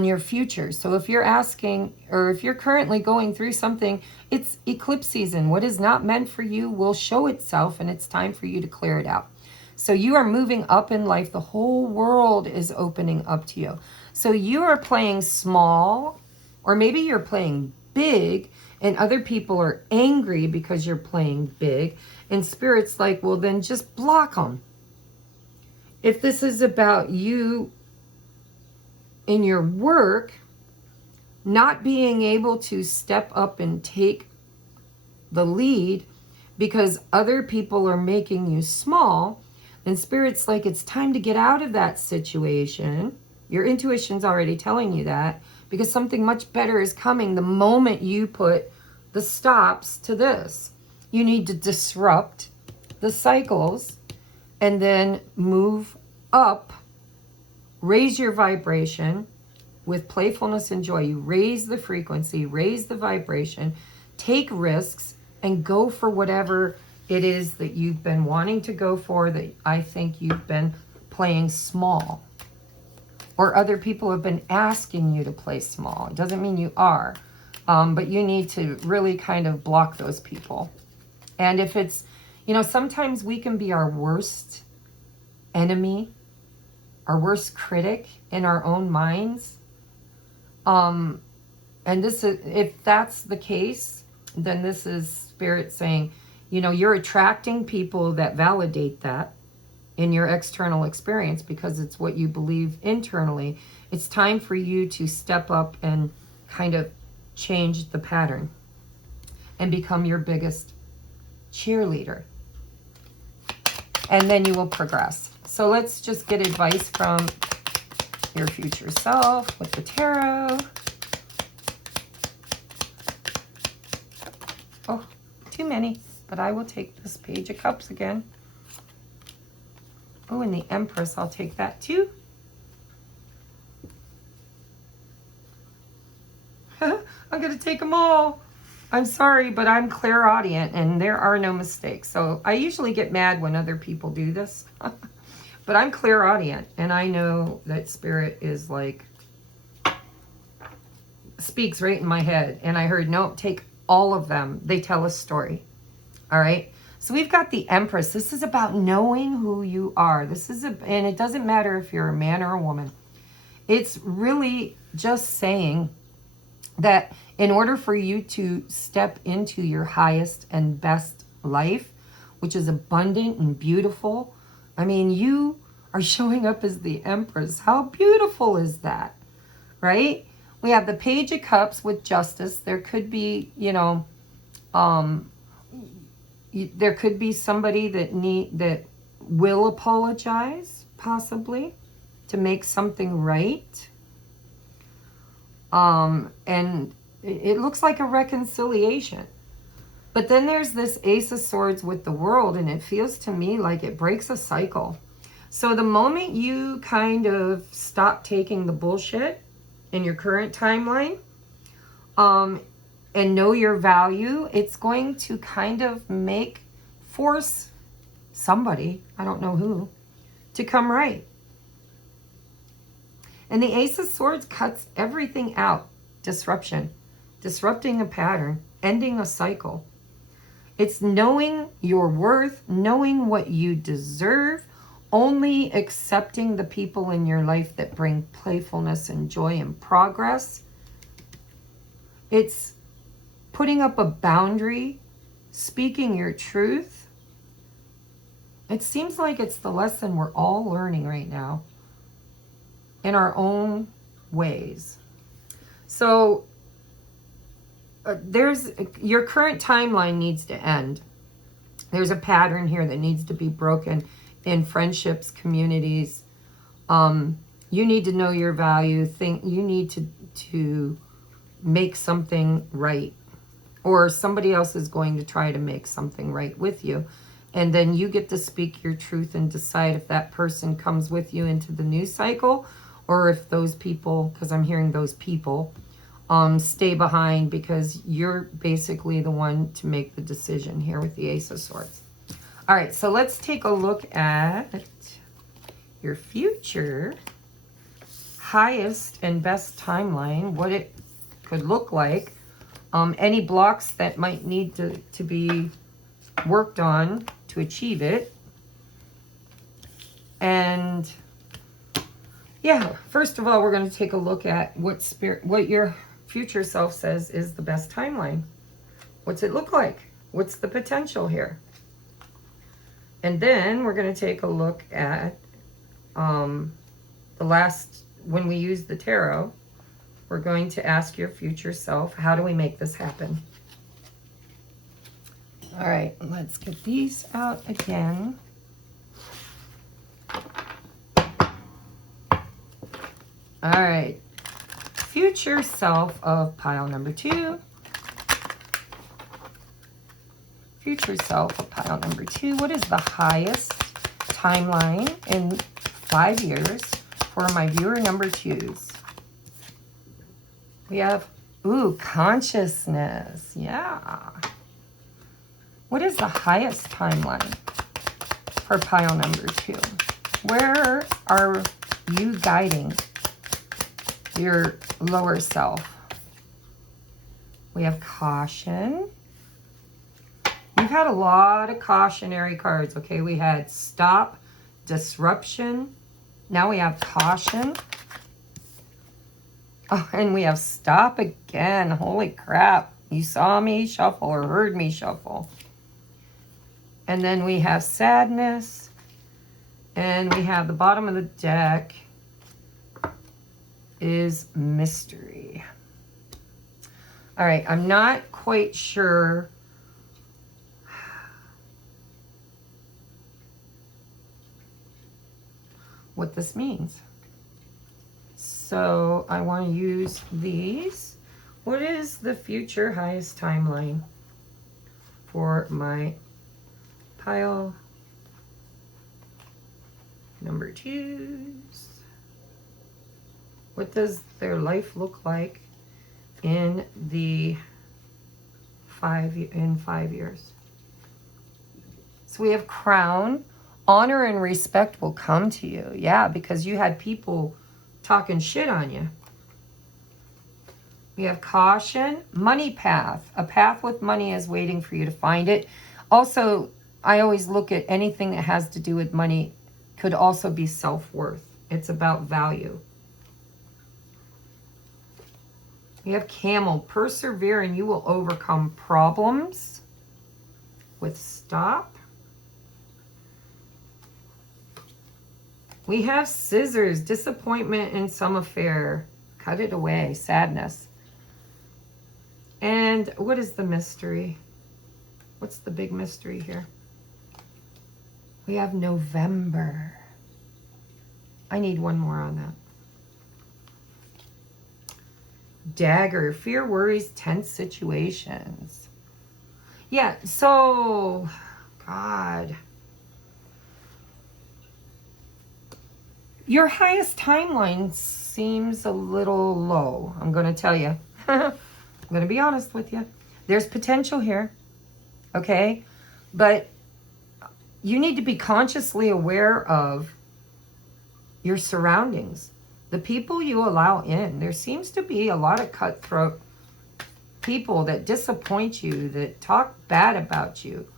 your future. So if you're asking, or if you're currently going through something, it's eclipse season. What is not meant for you will show itself, and it's time for you to clear it out. So you are moving up in life. The whole world is opening up to you. So you are playing small, or maybe you're playing big, and other people are angry because you're playing big. And Spirit's like, well, then just block them. If this is about you in your work, not being able to step up and take the lead because other people are making you small, and Spirit's like, it's time to get out of that situation. Your intuition's already telling you that, because something much better is coming the moment you put the stops to this. You need to disrupt the cycles and then move up, raise your vibration with playfulness and joy. You raise the frequency, raise the vibration, take risks, and go for whatever it is that you've been wanting to go for, that I think you've been playing small, or other people have been asking you to play small. It doesn't mean you are, but you need to really kind of block those people. And if it's, you know, sometimes we can be our worst enemy, our worst critic in our own minds. And this is, if that's the case, then this is Spirit saying, you know, you're attracting people that validate that in your external experience because it's what you believe internally. It's time for you to step up and kind of change the pattern and become your biggest cheerleader. and then you will progress. So let's just get advice from your future self with the tarot. Oh, too many, but I will take this Page of Cups again. Oh, and the Empress, I'll take that too. I'm going to take them all. I'm sorry, but I'm clairaudient and there are no mistakes. So I usually get mad when other people do this. But I'm clairaudient and I know that Spirit is like, speaks right in my head. And I heard, no, take all of them. They tell a story. All right. So we've got the Empress. This is about knowing who you are. And it doesn't matter if you're a man or a woman. It's really just saying that in order for you to step into your highest and best life, which is abundant and beautiful, I mean, you are showing up as the Empress. How beautiful is that, right? We have the Page of Cups with Justice. There could be, there could be somebody that will apologize, possibly, to make something right. And it looks like a reconciliation. But then there's this Ace of Swords with the World, and it feels to me like it breaks a cycle. So the moment you kind of stop taking the bullshit in your current timeline, and know your value, it's going to kind of force somebody, I don't know who, to come right. And the Ace of Swords cuts everything out. Disruption. Disrupting a pattern. Ending a cycle. It's knowing your worth. Knowing what you deserve. Only accepting the people in your life that bring playfulness and joy and progress. It's putting up a boundary. Speaking your truth. It seems like it's the lesson we're all learning right now. In our own ways. So your current timeline needs to end. There's a pattern here that needs to be broken in friendships, communities. You need to know your value. You need to make something right, or somebody else is going to try to make something right with you. And then you get to speak your truth and decide if that person comes with you into the new cycle, or if those people, because I'm hearing those people, stay behind, because you're basically the one to make the decision here with the Ace of Swords. All right, so let's take a look at your future highest and best timeline, what it could look like, any blocks that might need to be worked on to achieve it. And yeah, first of all, we're going to take a look at what your future self says is the best timeline. What's it look like? What's the potential here? And then we're going to take a look at when we use the tarot, we're going to ask your future self, how do we make this happen? All right, let's get these out again. All right, future self of pile number 2. Future self of pile number 2. What is the highest timeline in 5 years for my viewer number 2s? We have, consciousness. Yeah. What is the highest timeline for pile number 2? Where are you guiding your lower self? We have caution. We've had a lot of cautionary cards, okay? We had stop, disruption. Now we have caution. Oh, and we have stop again. Holy crap. You saw me shuffle or heard me shuffle. And then we have sadness. And we have the bottom of the deck is mystery. All right, I'm not quite sure what this means. So I want to use these. What is the future highest timeline for my pile number 2s? What does their life look like in the 5 years? So we have crown. Honor and respect will come to you. Yeah, because you had people talking shit on you. We have caution. Money path. A path with money is waiting for you to find it. Also, I always look at anything that has to do with money could also be self-worth. It's about value. We have camel. Persevere and you will overcome problems. With stop. We have scissors. Disappointment in some affair. Cut it away. Sadness. And what is the mystery? What's the big mystery here? We have November. I need one more on that. Dagger. Fear, worries, tense situations. Yeah, so, God. Your highest timeline seems a little low, I'm going to tell you. I'm going to be honest with you. There's potential here, okay? But you need to be consciously aware of your surroundings. The people you allow in. There seems to be a lot of cutthroat people that disappoint you, that talk bad about you.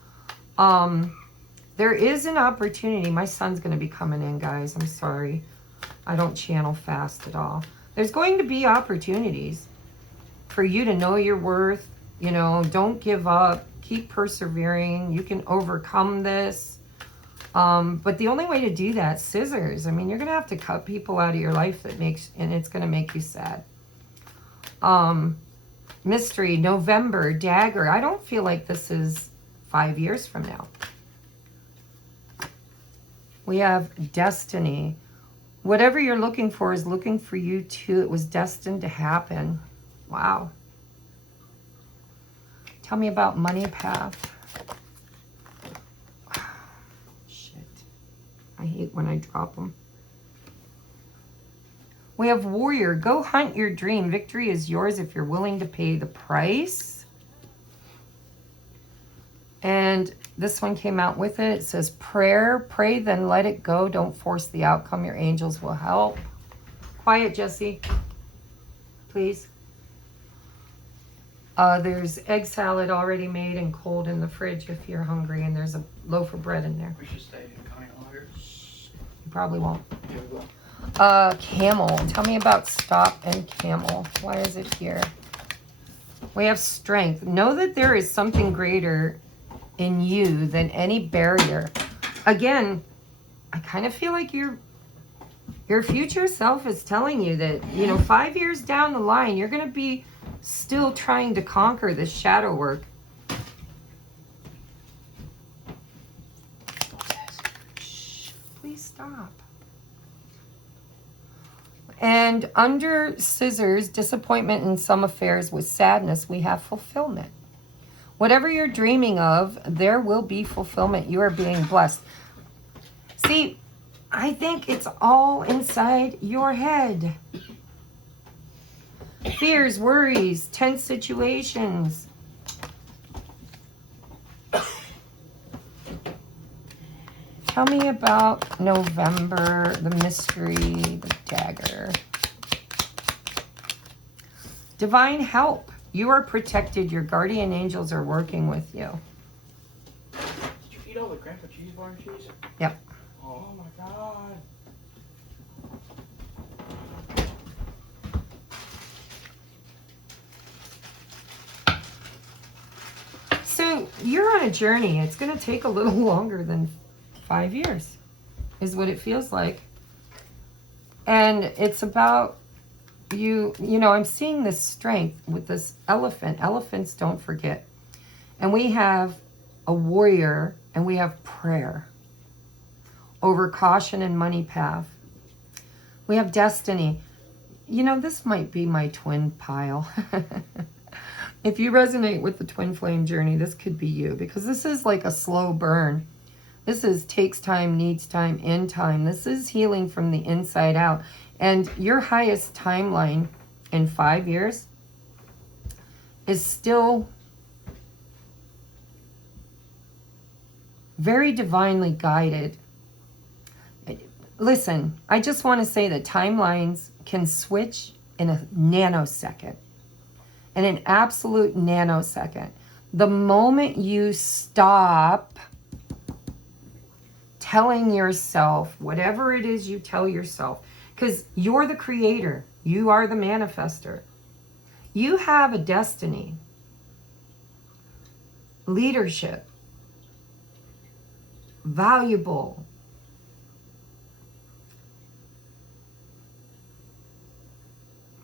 There is an opportunity. My son's going to be coming in, guys. I'm sorry. I don't channel fast at all. There's going to be opportunities for you to know your worth. You know, don't give up. Keep persevering. You can overcome this. But the only way to do that, scissors. I mean, you're going to have to cut people out of your life and it's going to make you sad. Mystery, November, dagger. I don't feel like this is 5 years from now. We have destiny. Whatever you're looking for is looking for you too. It was destined to happen. Wow. Tell me about money path. Shit. I hate when I drop them. We have warrior. Go hunt your dream. Victory is yours if you're willing to pay the price. And this one came out with it. It says prayer. Pray, then let it go. Don't force the outcome. Your angels will help. Quiet, Jesse. Please. There's egg salad already made and cold in the fridge if you're hungry. And there's a loaf of bread in there. We should stay in kind longer. You probably won't. Yeah, we will. Camel. Tell me about stop and camel. Why is it here? We have strength. Know that there is something greater in you than any barrier. Again, I kind of feel like your future self is telling you that, you know, 5 years down the line, you're going to be still trying to conquer this shadow work. Shh, please stop. And under scissors, disappointment in some affairs with sadness, we have fulfillment. Whatever you're dreaming of, there will be fulfillment. You are being blessed. See, I think it's all inside your head. Fears, worries, tense situations. Tell me about November, the mystery, the dagger. Divine help. You are protected. Your guardian angels are working with you. Did you eat all the Grandpa cheese bar and cheese? Yep. Oh my God. So you're on a journey. It's going to take a little longer than 5 years, is what it feels like. And it's about you know, I'm seeing this strength with this elephant. Elephants don't forget. And we have a warrior and we have prayer over caution and money path. We have destiny. You know, this might be my twin pile. If you resonate with the twin flame journey, this could be you, because this is like a slow burn. This is takes time, needs time, in time. This is healing from the inside out. And your highest timeline in 5 years is still very divinely guided. Listen, I just want to say that timelines can switch in a nanosecond. In an absolute nanosecond. The moment you stop telling yourself whatever it is you tell yourself, because you're the creator, you are the manifester. You have a destiny, leadership, valuable,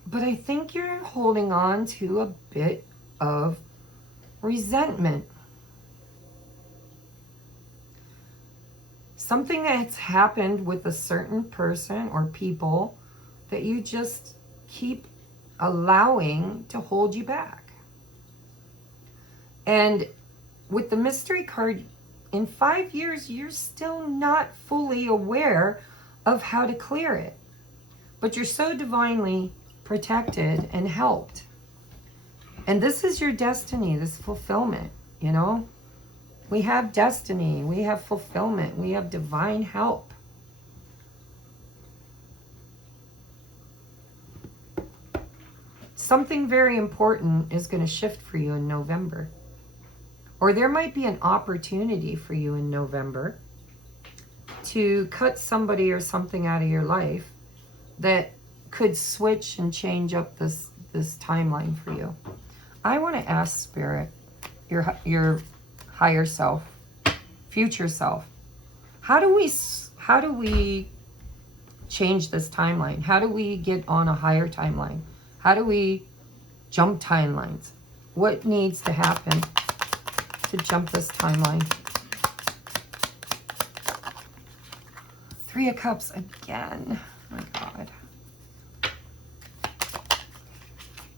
but I think you're holding on to a bit of resentment. Something that's happened with a certain person or people that you just keep allowing to hold you back. And with the mystery card, in 5 years, you're still not fully aware of how to clear it. But you're so divinely protected and helped. And this is your destiny, this fulfillment, you know? We have destiny, we have fulfillment, we have divine help. Something very important is going to shift for you in November. Or there might be an opportunity for you in November to cut somebody or something out of your life that could switch and change up this timeline for you. I want to ask Spirit, your higher self, future self, how do we change this timeline? How do we get on a higher timeline? How do we jump timelines? What needs to happen to jump this timeline? 3 of Cups again. Oh my God.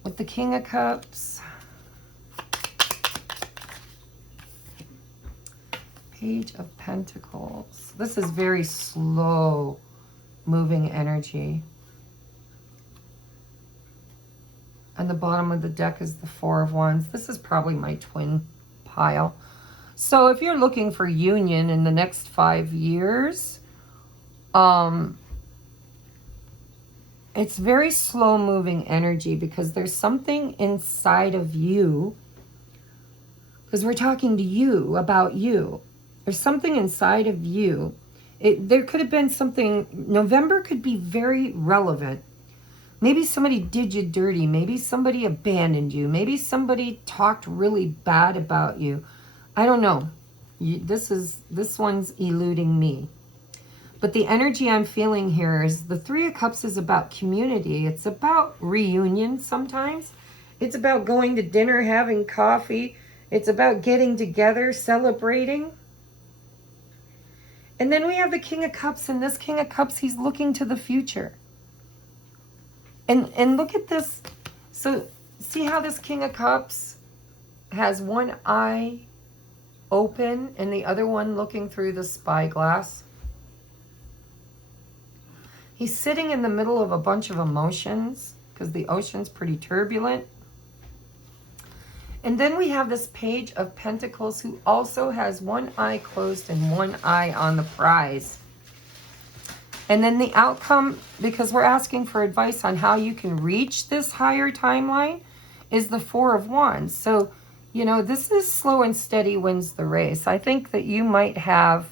With the King of Cups. Page of Pentacles. This is very slow moving energy. And the bottom of the deck is the 4 of Wands. This is probably my twin pile. So if you're looking for union in the next 5 years, it's very slow moving energy, because there's something inside of you, because we're talking to you about you. There's something inside of you. There could have been something. November could be very relevant. Maybe somebody did you dirty. Maybe somebody abandoned you. Maybe somebody talked really bad about you. I don't know. This one's eluding me. But the energy I'm feeling here is the 3 of Cups is about community. It's about reunion sometimes. It's about going to dinner, having coffee. It's about getting together, celebrating. And then we have the King of Cups, and this King of Cups, he's looking to the future. And look at this. So see how this King of Cups has one eye open and the other one looking through the spyglass? He's sitting in the middle of a bunch of emotions because the ocean's pretty turbulent. And then we have this Page of Pentacles, who also has one eye closed and one eye on the prize. And then the outcome, because we're asking for advice on how you can reach this higher timeline, is the 4 of Wands. So, you know, this is slow and steady wins the race. I think that you might have,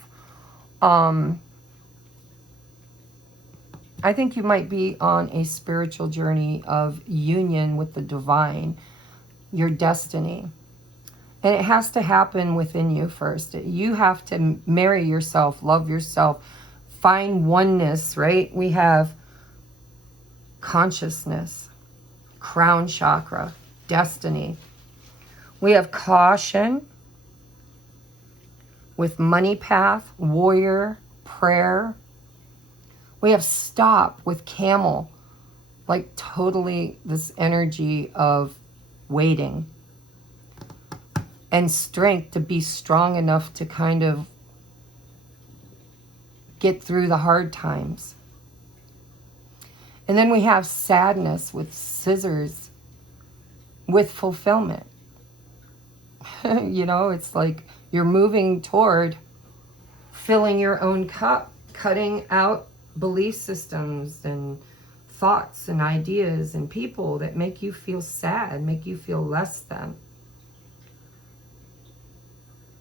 I think you might be on a spiritual journey of union with the divine, your destiny. And it has to happen within you first. You have to marry yourself, love yourself, find oneness, right? We have consciousness, crown chakra, destiny. We have caution with money path, warrior, prayer. We have stop with camel, like totally this energy of waiting. And strength to be strong enough to kind of get through the hard times. And then we have sadness with scissors, with fulfillment. You know, it's like you're moving toward filling your own cup, cutting out belief systems and thoughts and ideas and people that make you feel sad, make you feel less than.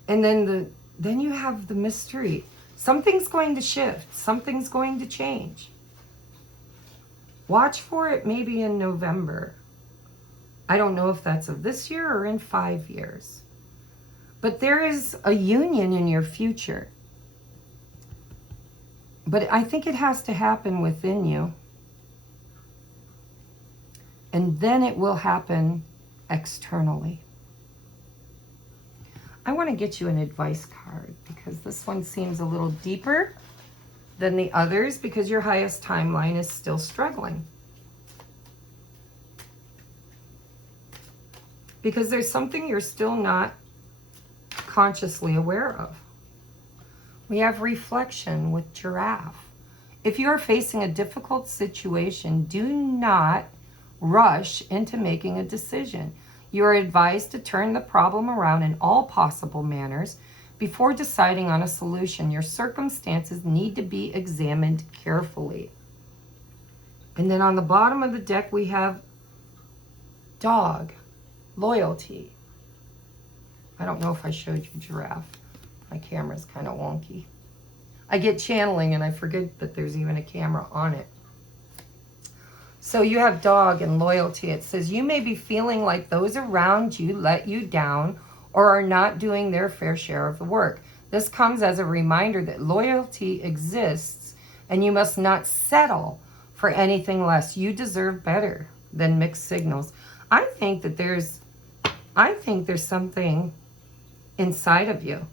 And then you have the mystery. Something's going to shift. Something's going to change. Watch for it maybe in November. I don't know if that's of this year or in 5 years. But there is a union in your future. But I think it has to happen within you. And then it will happen externally. I want to get you an advice card because this one seems a little deeper than the others because your highest timeline is still struggling. Because there's something you're still not consciously aware of. We have reflection with giraffe. If you are facing a difficult situation, do not rush into making a decision. You are advised to turn the problem around in all possible manners before deciding on a solution. Your circumstances need to be examined carefully. And then on the bottom of the deck, we have dog, loyalty. I don't know if I showed you giraffe. My camera's kind of wonky. I get channeling and I forget that there's even a camera on it. So you have dog and loyalty. It says you may be feeling like those around you let you down or are not doing their fair share of the work. This comes as a reminder that loyalty exists and you must not settle for anything less. You deserve better than mixed signals. I think there's something inside of you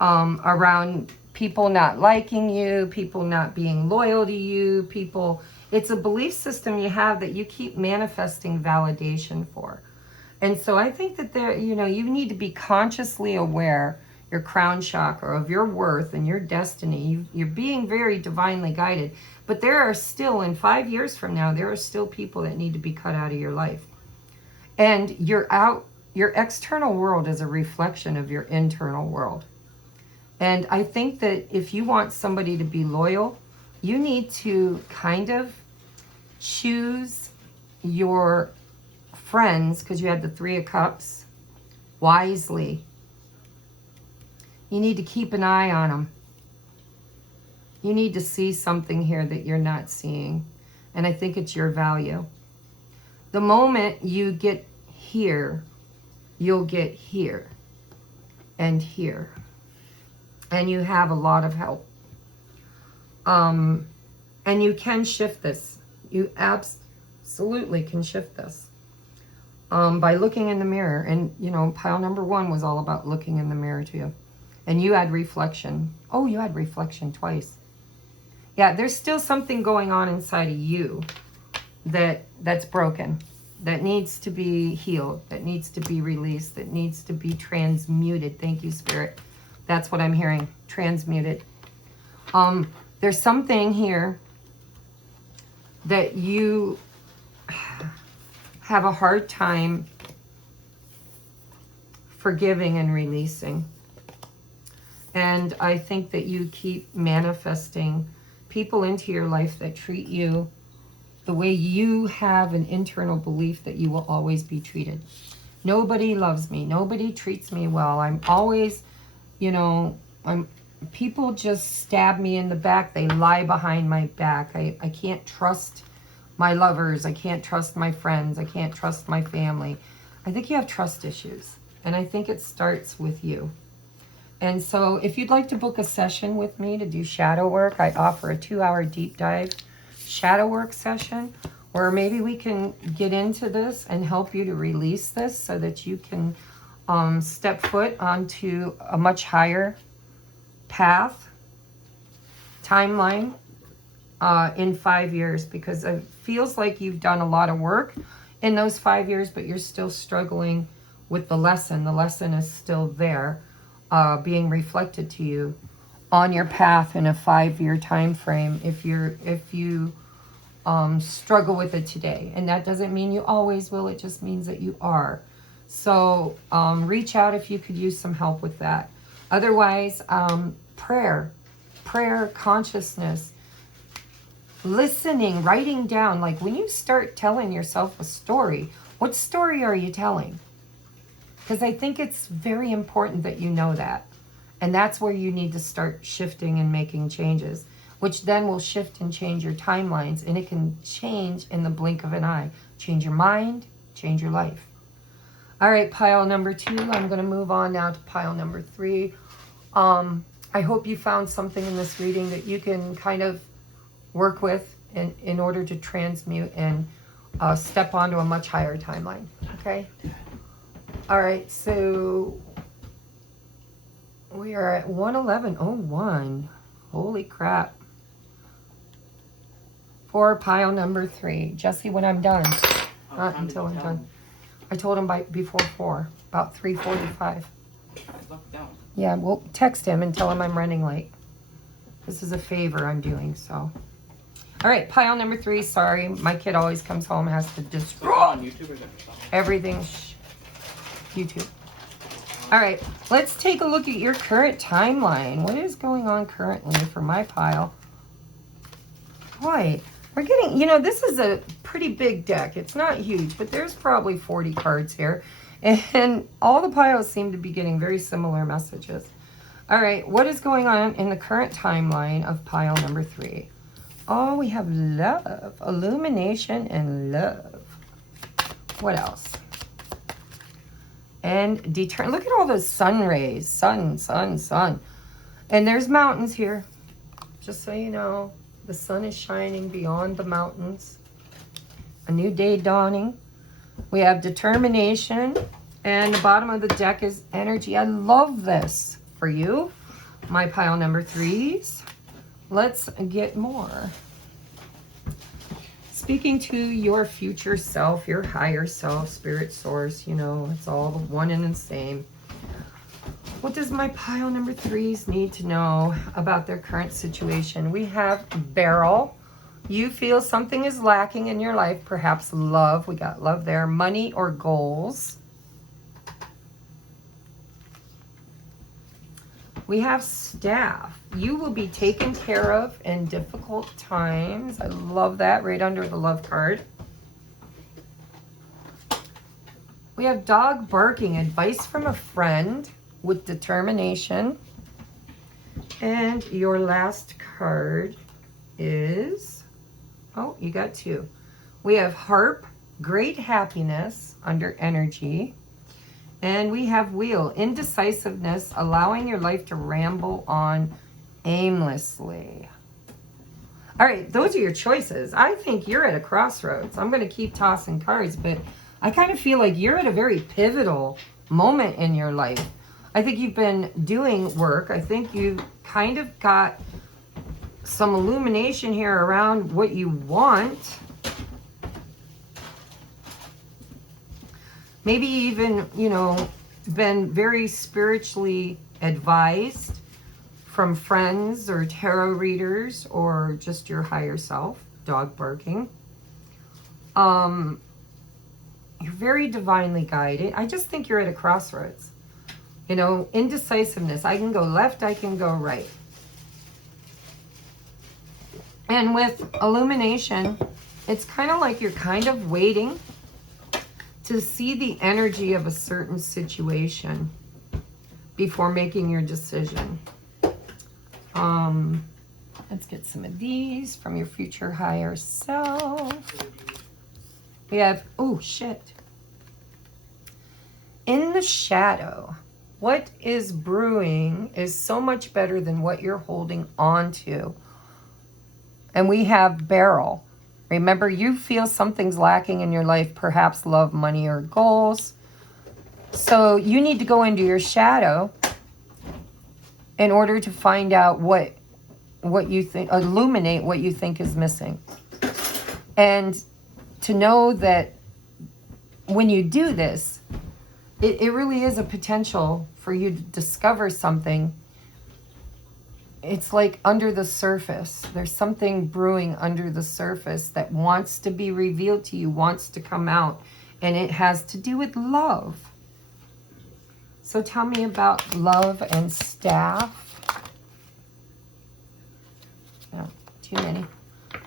around people not liking you, people not being loyal to you, people. It's a belief system you have that you keep manifesting validation for. And so I think that you need to be consciously aware, your crown chakra, of your worth and your destiny. You're being very divinely guided. But there are still, in 5 years from now, there are still people that need to be cut out of your life. And your external world is a reflection of your internal world. And I think that if you want somebody to be loyal, you need to kind of choose your friends, because you have the 3 of Cups, wisely. You need to keep an eye on them. You need to see something here that you're not seeing. And I think it's your value. The moment you get here, you'll get here and here. And you have a lot of help. And you can shift this. You absolutely can shift this by looking in the mirror. And, pile number 1 was all about looking in the mirror too. And you had reflection. Oh, you had reflection twice. Yeah, there's still something going on inside of you that's broken, that needs to be healed, that needs to be released, that needs to be transmuted. Thank you, Spirit. That's what I'm hearing. Transmuted. There's something here that you have a hard time forgiving and releasing. And I think that you keep manifesting people into your life that treat you the way you have an internal belief that you will always be treated. Nobody loves me. Nobody treats me well. I'm always, people just stab me in the back. They lie behind my back. I can't trust my lovers. I can't trust my friends. I can't trust my family. I think you have trust issues. And I think it starts with you. And so if you'd like to book a session with me to do shadow work, I offer a 2-hour deep dive shadow work session, where maybe we can get into this and help you to release this so that you can step foot onto a much higher path, timeline, in 5 years, because it feels like you've done a lot of work in those 5 years, but you're still struggling with the lesson. The lesson is still there, being reflected to you on your path in a 5-year time frame if you struggle with it today. And that doesn't mean you always will, it just means that you are. So reach out if you could use some help with that. Otherwise, prayer, consciousness, listening, writing down. Like when you start telling yourself a story, what story are you telling? Because I think it's very important that you know that. And that's where you need to start shifting and making changes, which then will shift and change your timelines. And it can change in the blink of an eye. Change your mind, change your life. All right, pile number 2. I'm going to move on now to pile number 3. I hope you found something in this reading that you can kind of work with in order to transmute and step onto a much higher timeline. Okay? All right, so we are at 111.01. Holy crap. For pile number 3. Jesse, when I'm done. Not until I'm done. I told him before 4, about 3:45. Yeah, well, text him and tell him I'm running late. This is a favor I'm doing, so. All right, pile number 3. Sorry, my kid always comes home and has to destroy everything. YouTube. All right, let's take a look at your current timeline. What is going on currently for my pile? Boy, we're getting, this is a pretty big deck. It's not huge, but there's probably 40 cards here. And all the piles seem to be getting very similar messages. All right, what is going on in the current timeline of pile number 3? Oh, we have love, illumination, and love. What else? And look at all those sun rays. Sun. And there's mountains here. Just so you know, the sun is shining beyond the mountains. A new day dawning. We have determination. And the bottom of the deck is energy. I love this for you. My pile number 3s. Let's get more. Speaking to your future self, your higher self, spirit source, it's all the one and the same. What does my pile number 3s need to know about their current situation? We have barrel. You feel something is lacking in your life, perhaps love. We got love there. Money or goals. We have staff. You will be taken care of in difficult times. I love that, right under the love card. We have dog barking, advice from a friend with determination. And your last card is, oh, you got 2. We have harp, great happiness under energy. And we have wheel, indecisiveness, allowing your life to ramble on aimlessly. All right, those are your choices. I think you're at a crossroads. I'm going to keep tossing cards, but I kind of feel like you're at a very pivotal moment in your life. I think you've been doing work. I think you've kind of got some illumination here around what you want. Maybe even, been very spiritually advised from friends or tarot readers or just your higher self, dog barking. You're very divinely guided. I just think you're at a crossroads. Indecisiveness. I can go left, I can go right. And with illumination, it's kind of like you're kind of waiting to see the energy of a certain situation before making your decision. Let's get some of these from your future higher self. We have, oh shit. In the shadow, what is brewing is so much better than what you're holding on to. And we have barrel. Remember, you feel something's lacking in your life, perhaps love, money, or goals. So you need to go into your shadow in order to find out what what you think, illuminate what you think is missing. And to know that when you do this, it really is a potential for you to discover something. It's like under the surface. There's something brewing under the surface that wants to be revealed to you, wants to come out. And it has to do with love. So tell me about love and staff. No, too many.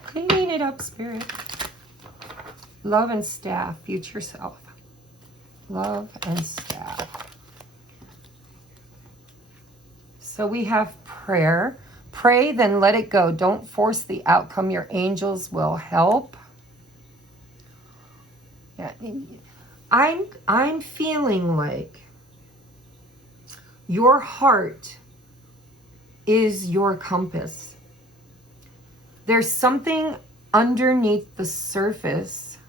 Clean it up, Spirit. Love and staff, future self. Love and staff. So we have prayer. Pray, then let it go. Don't force the outcome. Your angels will help. Yeah, I'm feeling like your heart is your compass. There's something underneath the surface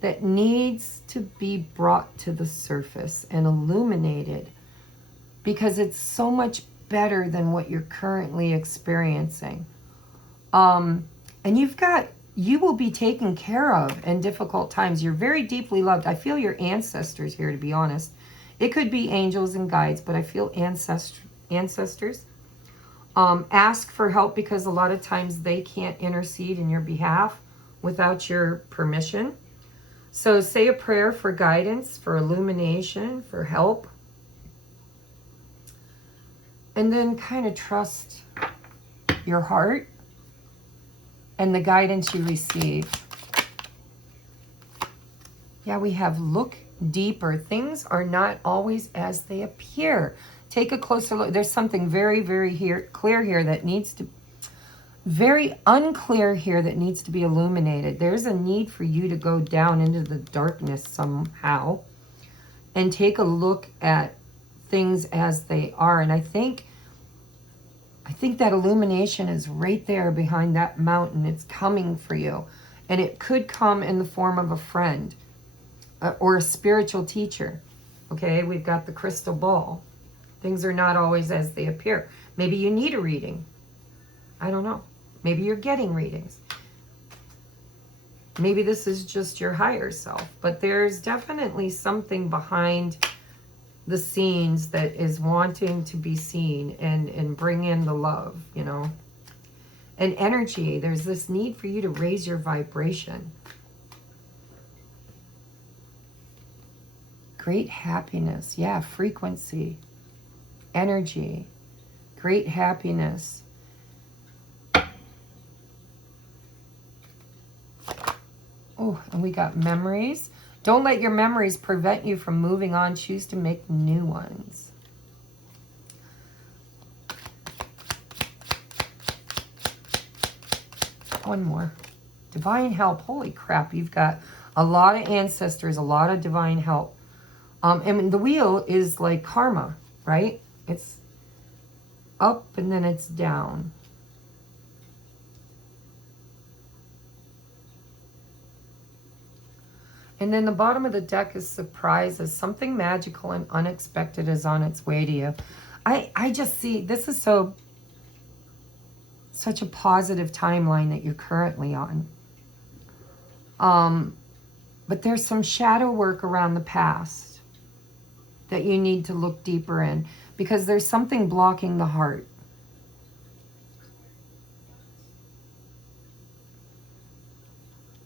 that needs to be brought to the surface and illuminated, because it's so much better than what you're currently experiencing. And you will be taken care of in difficult times. You're very deeply loved. I feel your ancestors here, to be honest. It could be angels and guides, but I feel ancestors. Ask for help, because a lot of times they can't intercede in your behalf without your permission. So say a prayer for guidance, for illumination, for help. And then kind of trust your heart and the guidance you receive. Yeah, we have look deeper. Things are not always as they appear. Take a closer look. There's something very, very clear here that needs to, very unclear here that needs to be illuminated. There's a need for you to go down into the darkness somehow and take a look at things as they are. And I think that illumination is right there behind that mountain. It's coming for you. And it could come in the form of a friend or a spiritual teacher. Okay, we've got the crystal ball. Things are not always as they appear. Maybe you need a reading. I don't know. Maybe you're getting readings. Maybe this is just your higher self. But there's definitely something behind the scenes that is wanting to be seen and bring in the love, you know. And energy, there's this need for you to raise your vibration. Great happiness, yeah, frequency, energy, great happiness. Oh, and we got memories. Don't let your memories prevent you from moving on. Choose to make new ones. One more. Divine help. Holy crap, you've got a lot of ancestors, a lot of divine help. And the wheel is like karma, right? It's up and then it's down. And then the bottom of the deck is surprises. Something magical and unexpected is on its way to you. I just see, this is such a positive timeline that you're currently on. But there's some shadow work around the past that you need to look deeper in, because there's something blocking the heart.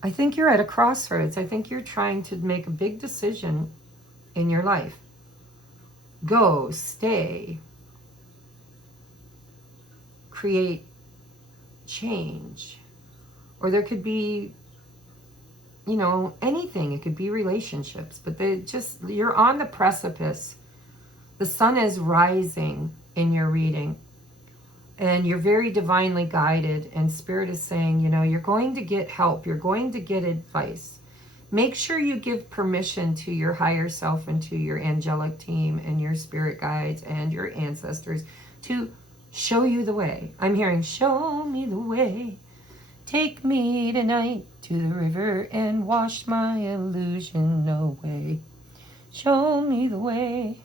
I think you're at a crossroads. I think you're trying to make a big decision in your life. Go, stay, create change. Or there could be, you know, anything. It could be relationships, but you're on the precipice. The sun is rising in your reading, and you're very divinely guided, and Spirit is saying, you know, you're going to get help. You're going to get advice. Make sure you give permission to your higher self and to your angelic team and your spirit guides and your ancestors to show you the way. I'm hearing, show me the way. Take me tonight to the river and wash my illusion away. Show me the way.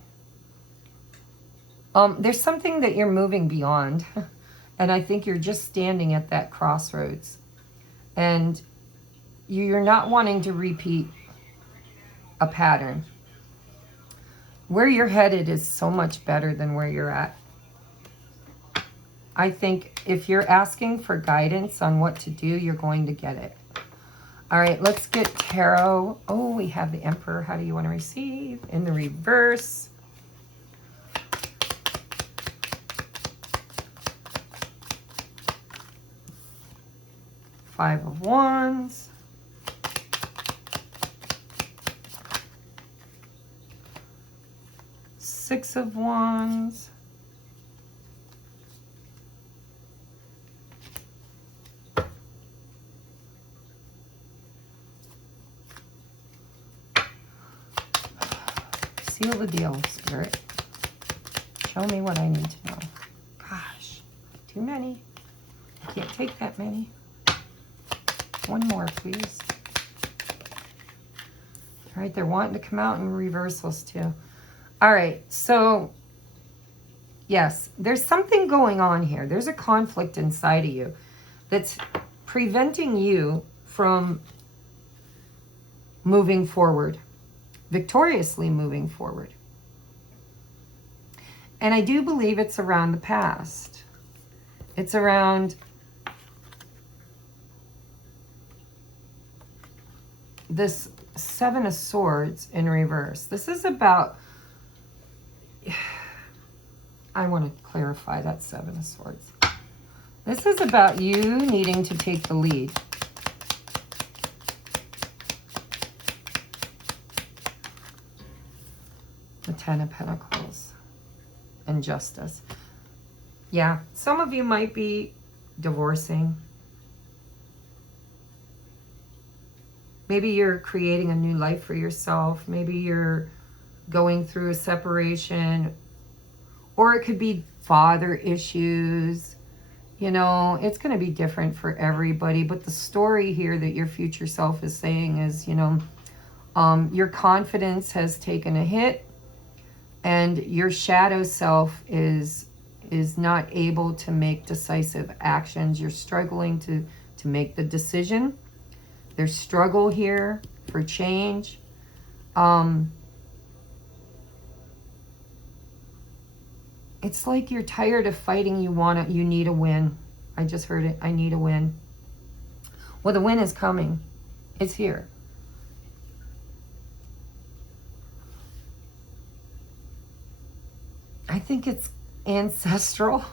There's something that you're moving beyond. And I think you're just standing at that crossroads. And you're not wanting to repeat a pattern. Where you're headed is so much better than where you're at. I think if you're asking for guidance on what to do, you're going to get it. All right, let's get tarot. Oh, we have the Emperor. How do you want to receive? In the reverse. Five of Wands. Six of Wands. Seal the deal, Spirit. Show me what I need to know. Gosh, too many. I can't take that many. One more, please. All right, they're wanting to come out in reversals too. All right, so yes, there's something going on here. There's a conflict inside of you that's preventing you from moving forward, victoriously moving forward. And I do believe it's around the past. It's around this Seven of Swords in reverse. This is about, I want to clarify that Seven of Swords. This is about you needing to take the lead. The Ten of Pentacles and Justice. Yeah, some of you might be divorcing. Maybe you're creating a new life for yourself. Maybe you're going through a separation. Or it could be father issues. You know, it's going to be different for everybody. But the story here that your future self is saying is, you know, your confidence has taken a hit. And your shadow self is not able to make decisive actions. You're struggling to make the decision. There's struggle here for change. It's like you're tired of fighting. You need a win. I just heard it. I need a win. Well, the win is coming. It's here. I think it's ancestral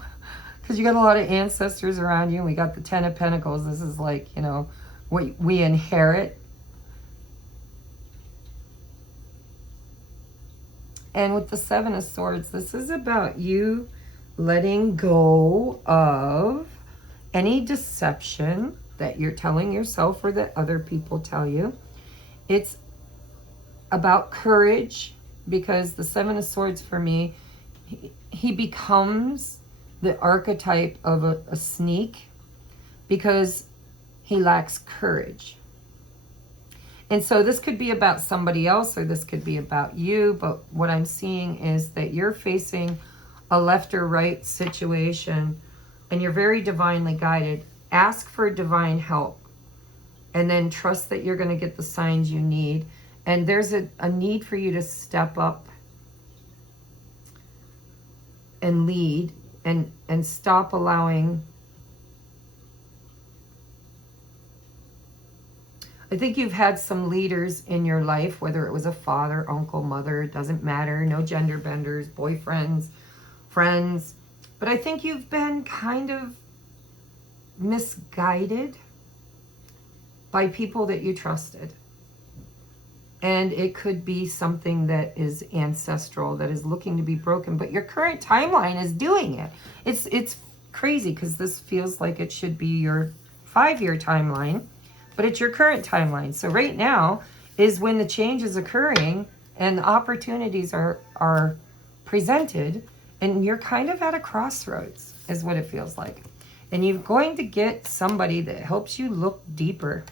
because you got a lot of ancestors around you. And we got the Ten of Pentacles. This is like, you know, what we inherit. And with the Seven of Swords, this is about you letting go of any deception that you're telling yourself or that other people tell you. It's about courage, because the Seven of Swords for me, he becomes the archetype of a sneak because he lacks courage. And so this could be about somebody else or this could be about you, but what I'm seeing is that you're facing a left or right situation and you're very divinely guided. Ask for divine help and then trust that you're going to get the signs you need. And there's a need for you to step up and lead and stop allowing. I think you've had some leaders in your life, whether it was a father, uncle, mother, it doesn't matter, no gender benders, boyfriends, friends. But I think you've been kind of misguided by people that you trusted. And it could be something that is ancestral, that is looking to be broken, but your current timeline is doing it. It's crazy because this feels like it should be your 5-year timeline, but it's your current timeline. So right now is when the change is occurring and the opportunities are presented, and you're kind of at a crossroads is what it feels like. And you're going to get somebody that helps you look deeper.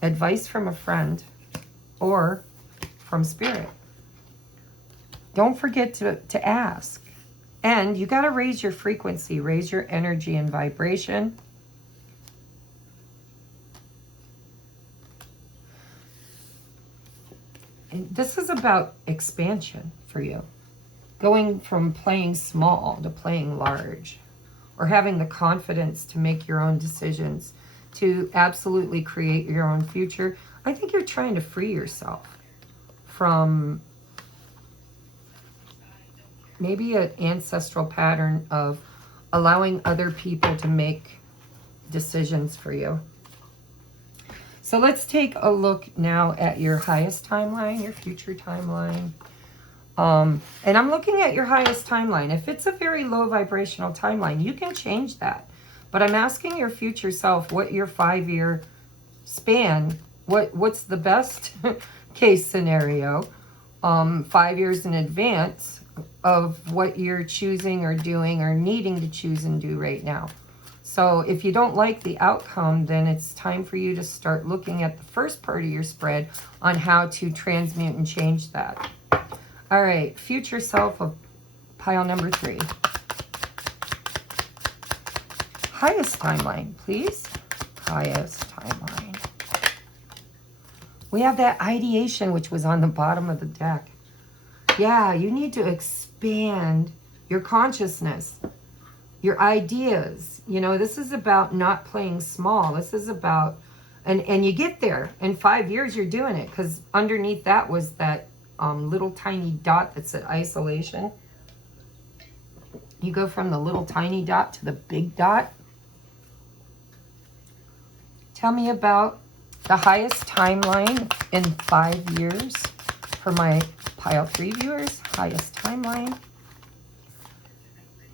Advice from a friend or from spirit. Don't forget to ask. And you got to raise your frequency, raise your energy and vibration. And this is about expansion for you. Going from playing small to playing large. Or having the confidence to make your own decisions. To absolutely create your own future. I think you're trying to free yourself from maybe an ancestral pattern of allowing other people to make decisions for you. So let's take a look now at your highest timeline, your future timeline. And I'm looking at your highest timeline. If it's a very low vibrational timeline, you can change that. But I'm asking your future self what your 5-year span, what's the best case scenario, 5 years in advance of what you're choosing or doing or needing to choose and do right now. So if you don't like the outcome, then it's time for you to start looking at the first part of your spread on how to transmute and change that. All right, future self of pile number 3. Highest timeline, please. Highest timeline. We have that ideation, which was on the bottom of the deck. Yeah, you need to expand your consciousness, your ideas. You know, this is about not playing small. This is about, and you get there. In 5 years, you're doing it. Because underneath that was that little tiny dot that said isolation. You go from the little tiny dot to the big dot. Tell me about the highest timeline in 5 years for my pile 3 viewers. Highest timeline.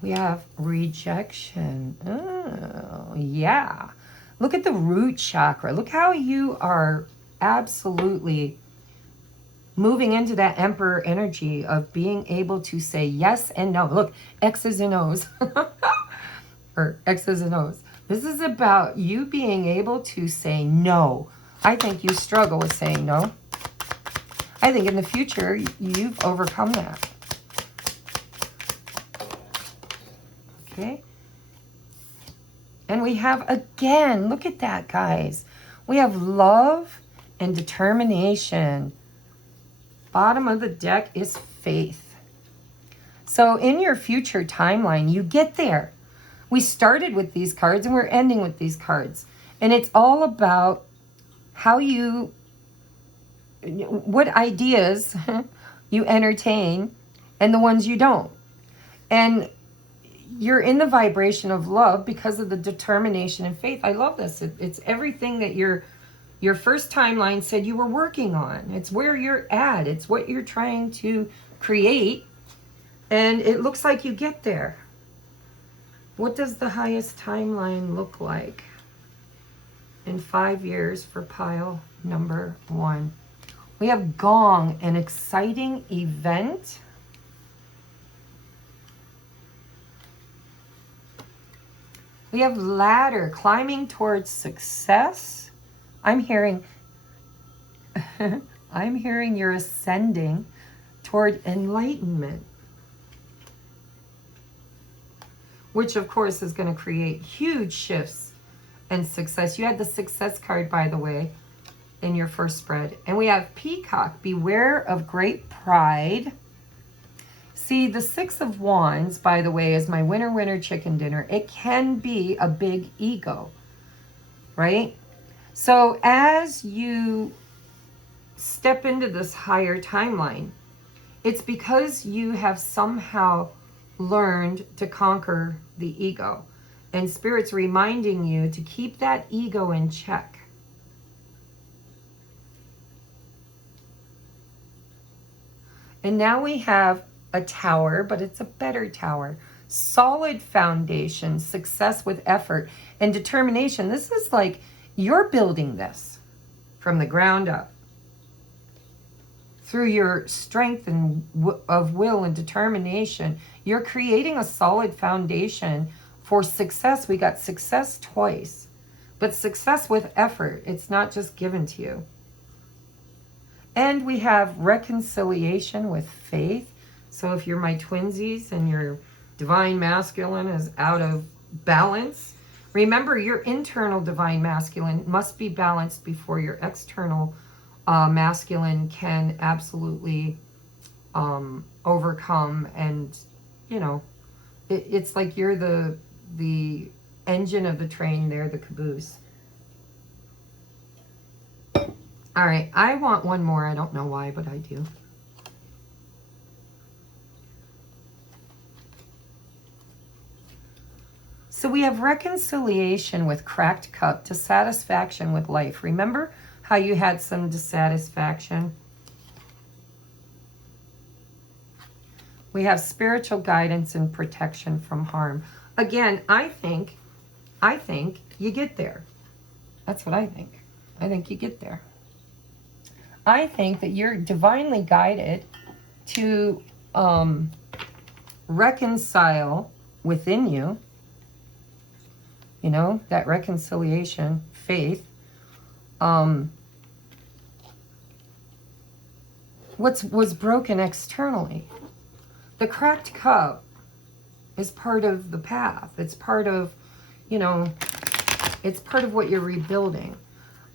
We have rejection. Oh, yeah. Look at the root chakra. Look how you are absolutely moving into that emperor energy of being able to say yes and no. Look, X's and O's. Or X's and O's. This is about you being able to say no. I think you struggle with saying no. I think in the future, you've overcome that. Okay. And we have, again, look at that, guys. We have love and determination. Bottom of the deck is faith. So in your future timeline, you get there. We started with these cards and we're ending with these cards. And it's all about how you, what ideas you entertain and the ones you don't. And you're in the vibration of love because of the determination and faith. I love this. It's everything that your first timeline said you were working on. It's where you're at. It's what you're trying to create. And it looks like you get there. What does the highest timeline look like in 5 years for pile number 1? We have gong, an exciting event. We have ladder, climbing towards success. I'm hearing you're ascending toward enlightenment. Which, of course, is going to create huge shifts and success. You had the success card, by the way, in your first spread. And we have peacock, beware of great pride. See, the 6 of Wands, by the way, is my winner, winner, chicken dinner. It can be a big ego, right? So as you step into this higher timeline, it's because you have somehow learned to conquer the ego. And Spirit's reminding you to keep that ego in check. And now we have a tower, but it's a better tower. Solid foundation, success with effort and determination. This is like you're building this from the ground up. Through your strength and of will and determination, you're creating a solid foundation for success. We got success twice, but success with effort. It's not just given to you. And we have reconciliation with faith. So if you're my twinsies and you're divine masculine is out of balance. Remember, your internal divine masculine must be balanced before your external masculine can absolutely overcome. And, you know, it's like you're the engine of the train, they're the caboose. All right, I want one more. I don't know why, but I do. So we have reconciliation with cracked cup, dissatisfaction with life. Remember how you had some dissatisfaction? We have spiritual guidance and protection from harm. Again, I think you get there. That's what I think. I think you get there. I think that you're divinely guided to reconcile within you, you know, that reconciliation, faith. What was broken externally. The cracked cup is part of the path. It's part of, you know, it's part of what you're rebuilding.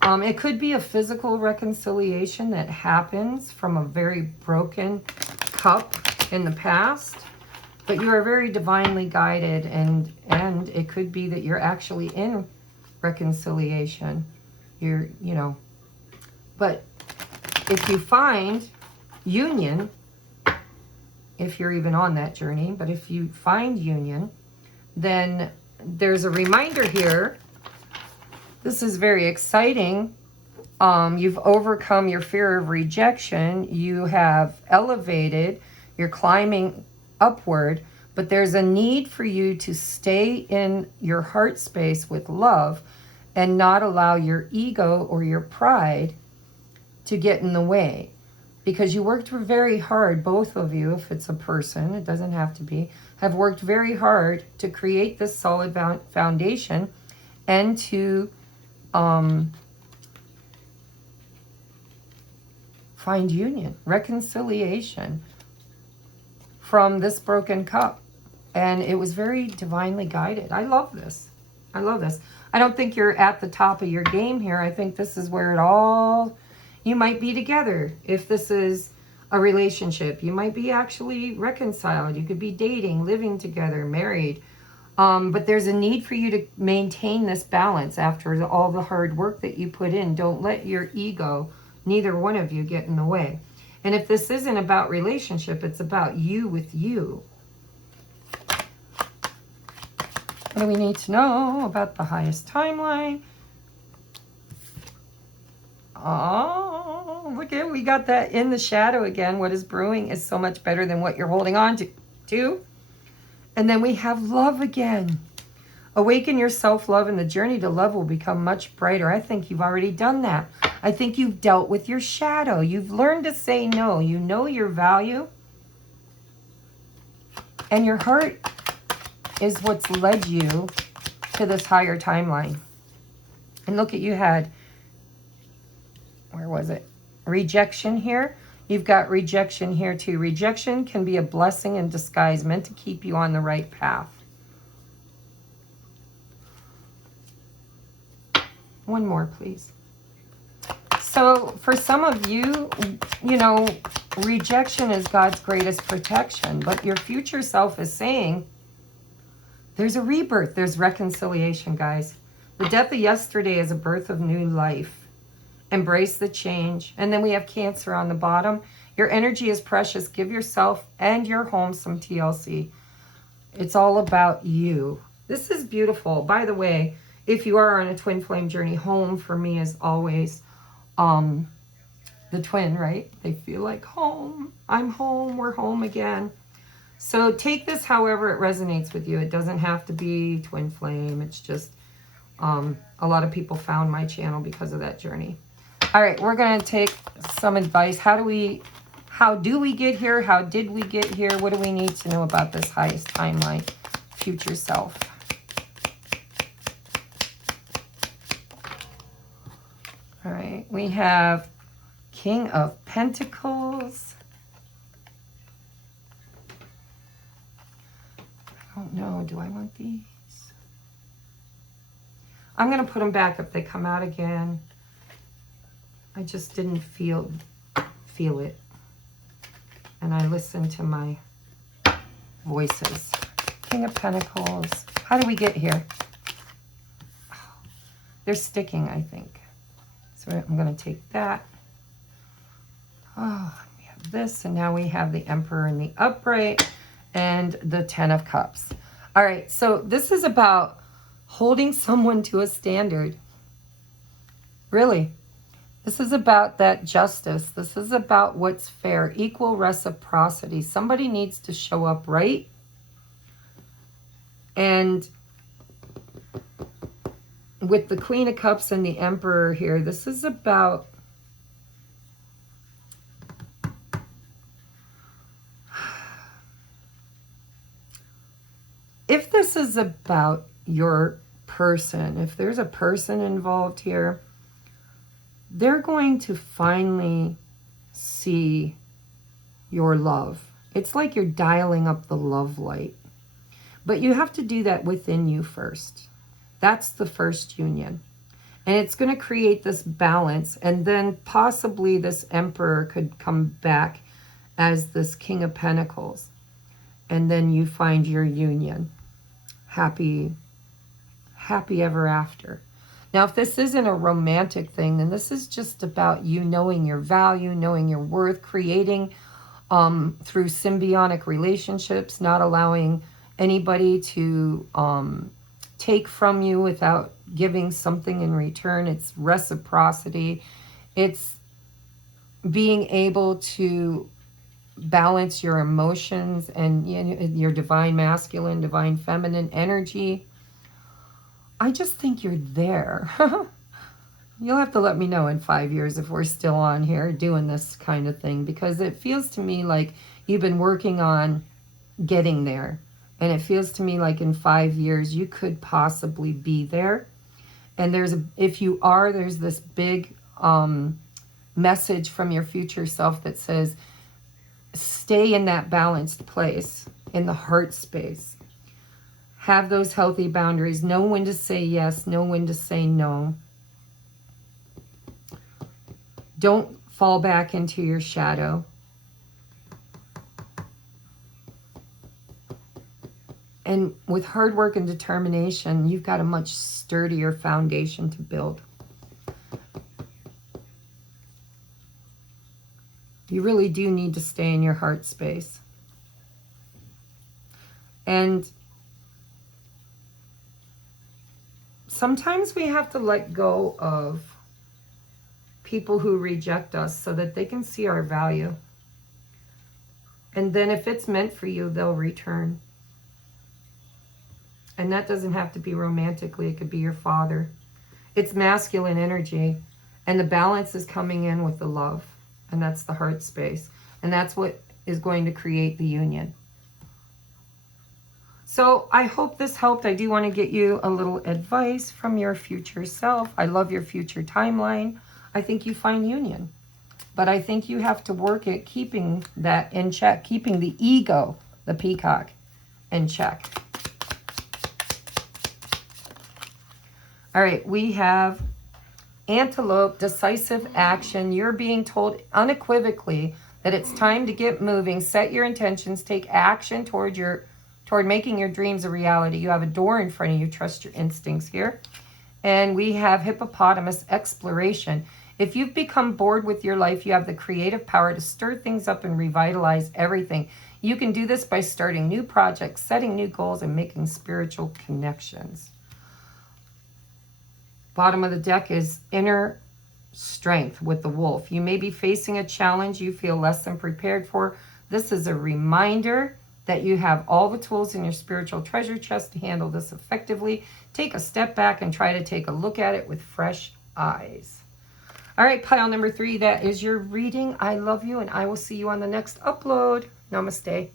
It could be a physical reconciliation that happens from a very broken cup in the past, but you are very divinely guided, and it could be that you're actually in reconciliation. You're, you know, but if you find union, if you're even on that journey, but if you find union, then there's a reminder here. This is very exciting. You've overcome your fear of rejection. You have elevated. You're climbing upward. But there's a need for you to stay in your heart space with love and not allow your ego or your pride to get in the way. Because you worked very hard, both of you, if it's a person, it doesn't have to be, have worked very hard to create this solid foundation and to find union, reconciliation from this broken cup. And it was very divinely guided. I love this. I love this. I don't think you're at the top of your game here. I think this is where it all, you might be together. If this is a relationship, you might be actually reconciled. You could be dating, living together, married. But there's a need for you to maintain this balance after all the hard work that you put in. Don't let your ego, neither one of you, get in the way. And if this isn't about relationship, it's about you with you. What do we need to know about the highest timeline? Oh, look at, we got that in the shadow again. What is brewing is so much better than what you're holding on to. And then we have love again. Awaken your self-love, and the journey to love will become much brighter. I think you've already done that. I think you've dealt with your shadow. You've learned to say no. You know your value. And your heart is what's led you to this higher timeline. And look at, you had, where was it? Rejection here. You've got rejection here too. Rejection can be a blessing in disguise, meant to keep you on the right path. One more, please. So for some of you, you know, rejection is God's greatest protection, but your future self is saying, there's a rebirth, there's reconciliation, guys. The death of yesterday is a birth of new life. Embrace the change. And then we have Cancer on the bottom. Your energy is precious. Give yourself and your home some TLC. It's all about you. This is beautiful. By the way, if you are on a twin flame journey, home for me is always the twin, right? They feel like home. I'm home. We're home again. So take this however it resonates with you. It doesn't have to be twin flame. It's just a lot of people found my channel because of that journey. All right, we're going to take some advice. How do we get here? How did we get here? What do we need to know about this highest timeline, future self? All right, we have King of Pentacles. don't know. Do I want these? I'm going to put them back if they come out again. I just didn't feel it. And I listened to my voices. King of Pentacles. How do we get here? Oh, they're sticking, I think. So I'm going to take that. Oh, we have this, and now we have the Emperor in the upright and the Ten of Cups. All right, so this is about holding someone to a standard. Really. This is about that justice. This is about what's fair, equal reciprocity. Somebody needs to show up right. And with the Queen of Cups and the Emperor here, this is about if this is about your person, if there's a person involved here, they're going to finally see your love. It's like you're dialing up the love light. But you have to do that within you first. That's the first union. And it's going to create this balance. And then possibly this Emperor could come back as this King of Pentacles. And then you find your union. Happy ever after. Now, if this isn't a romantic thing, then this is just about you knowing your value, knowing your worth, creating through symbiotic relationships, not allowing anybody to take from you without giving something in return. It's reciprocity. It's being able to balance your emotions and your divine masculine, divine feminine energy. I just think you're there. You'll have to let me know in 5 years if we're still on here doing this kind of thing, because it feels to me like you've been working on getting there. And it feels to me like in 5 years you could possibly be there. And if you are, there's this big message from your future self that says, stay in that balanced place, in the heart space. Have those healthy boundaries. Know when to say yes, know when to say no. Don't fall back into your shadow. And with hard work and determination, you've got a much sturdier foundation to build. You really do need to stay in your heart space. And sometimes we have to let go of people who reject us so that they can see our value. And then if it's meant for you, they'll return. And that doesn't have to be romantically. It could be your father. It's masculine energy. And the balance is coming in with the love. And that's the heart space. And that's what is going to create the union. So I hope this helped. I do want to get you a little advice from your future self. I love your future timeline. I think you find union. But I think you have to work at keeping that in check. Keeping the ego, the peacock, in check. All right, we have antelope, decisive action. You're being told unequivocally that it's time to get moving. Set your intentions. Take action toward making your dreams a reality. You have a door in front of you. Trust your instincts here. And we have hippopotamus, exploration. If you've become bored with your life, you have the creative power to stir things up and revitalize everything. You can do this by starting new projects, setting new goals, and making spiritual connections. Bottom of the deck is inner strength with the wolf. You may be facing a challenge you feel less than prepared for. This is a reminder that you have all the tools in your spiritual treasure chest to handle this effectively. Take a step back and try to take a look at it with fresh eyes. All right, pile number 3, that is your reading. I love you, and I will see you on the next upload. Namaste.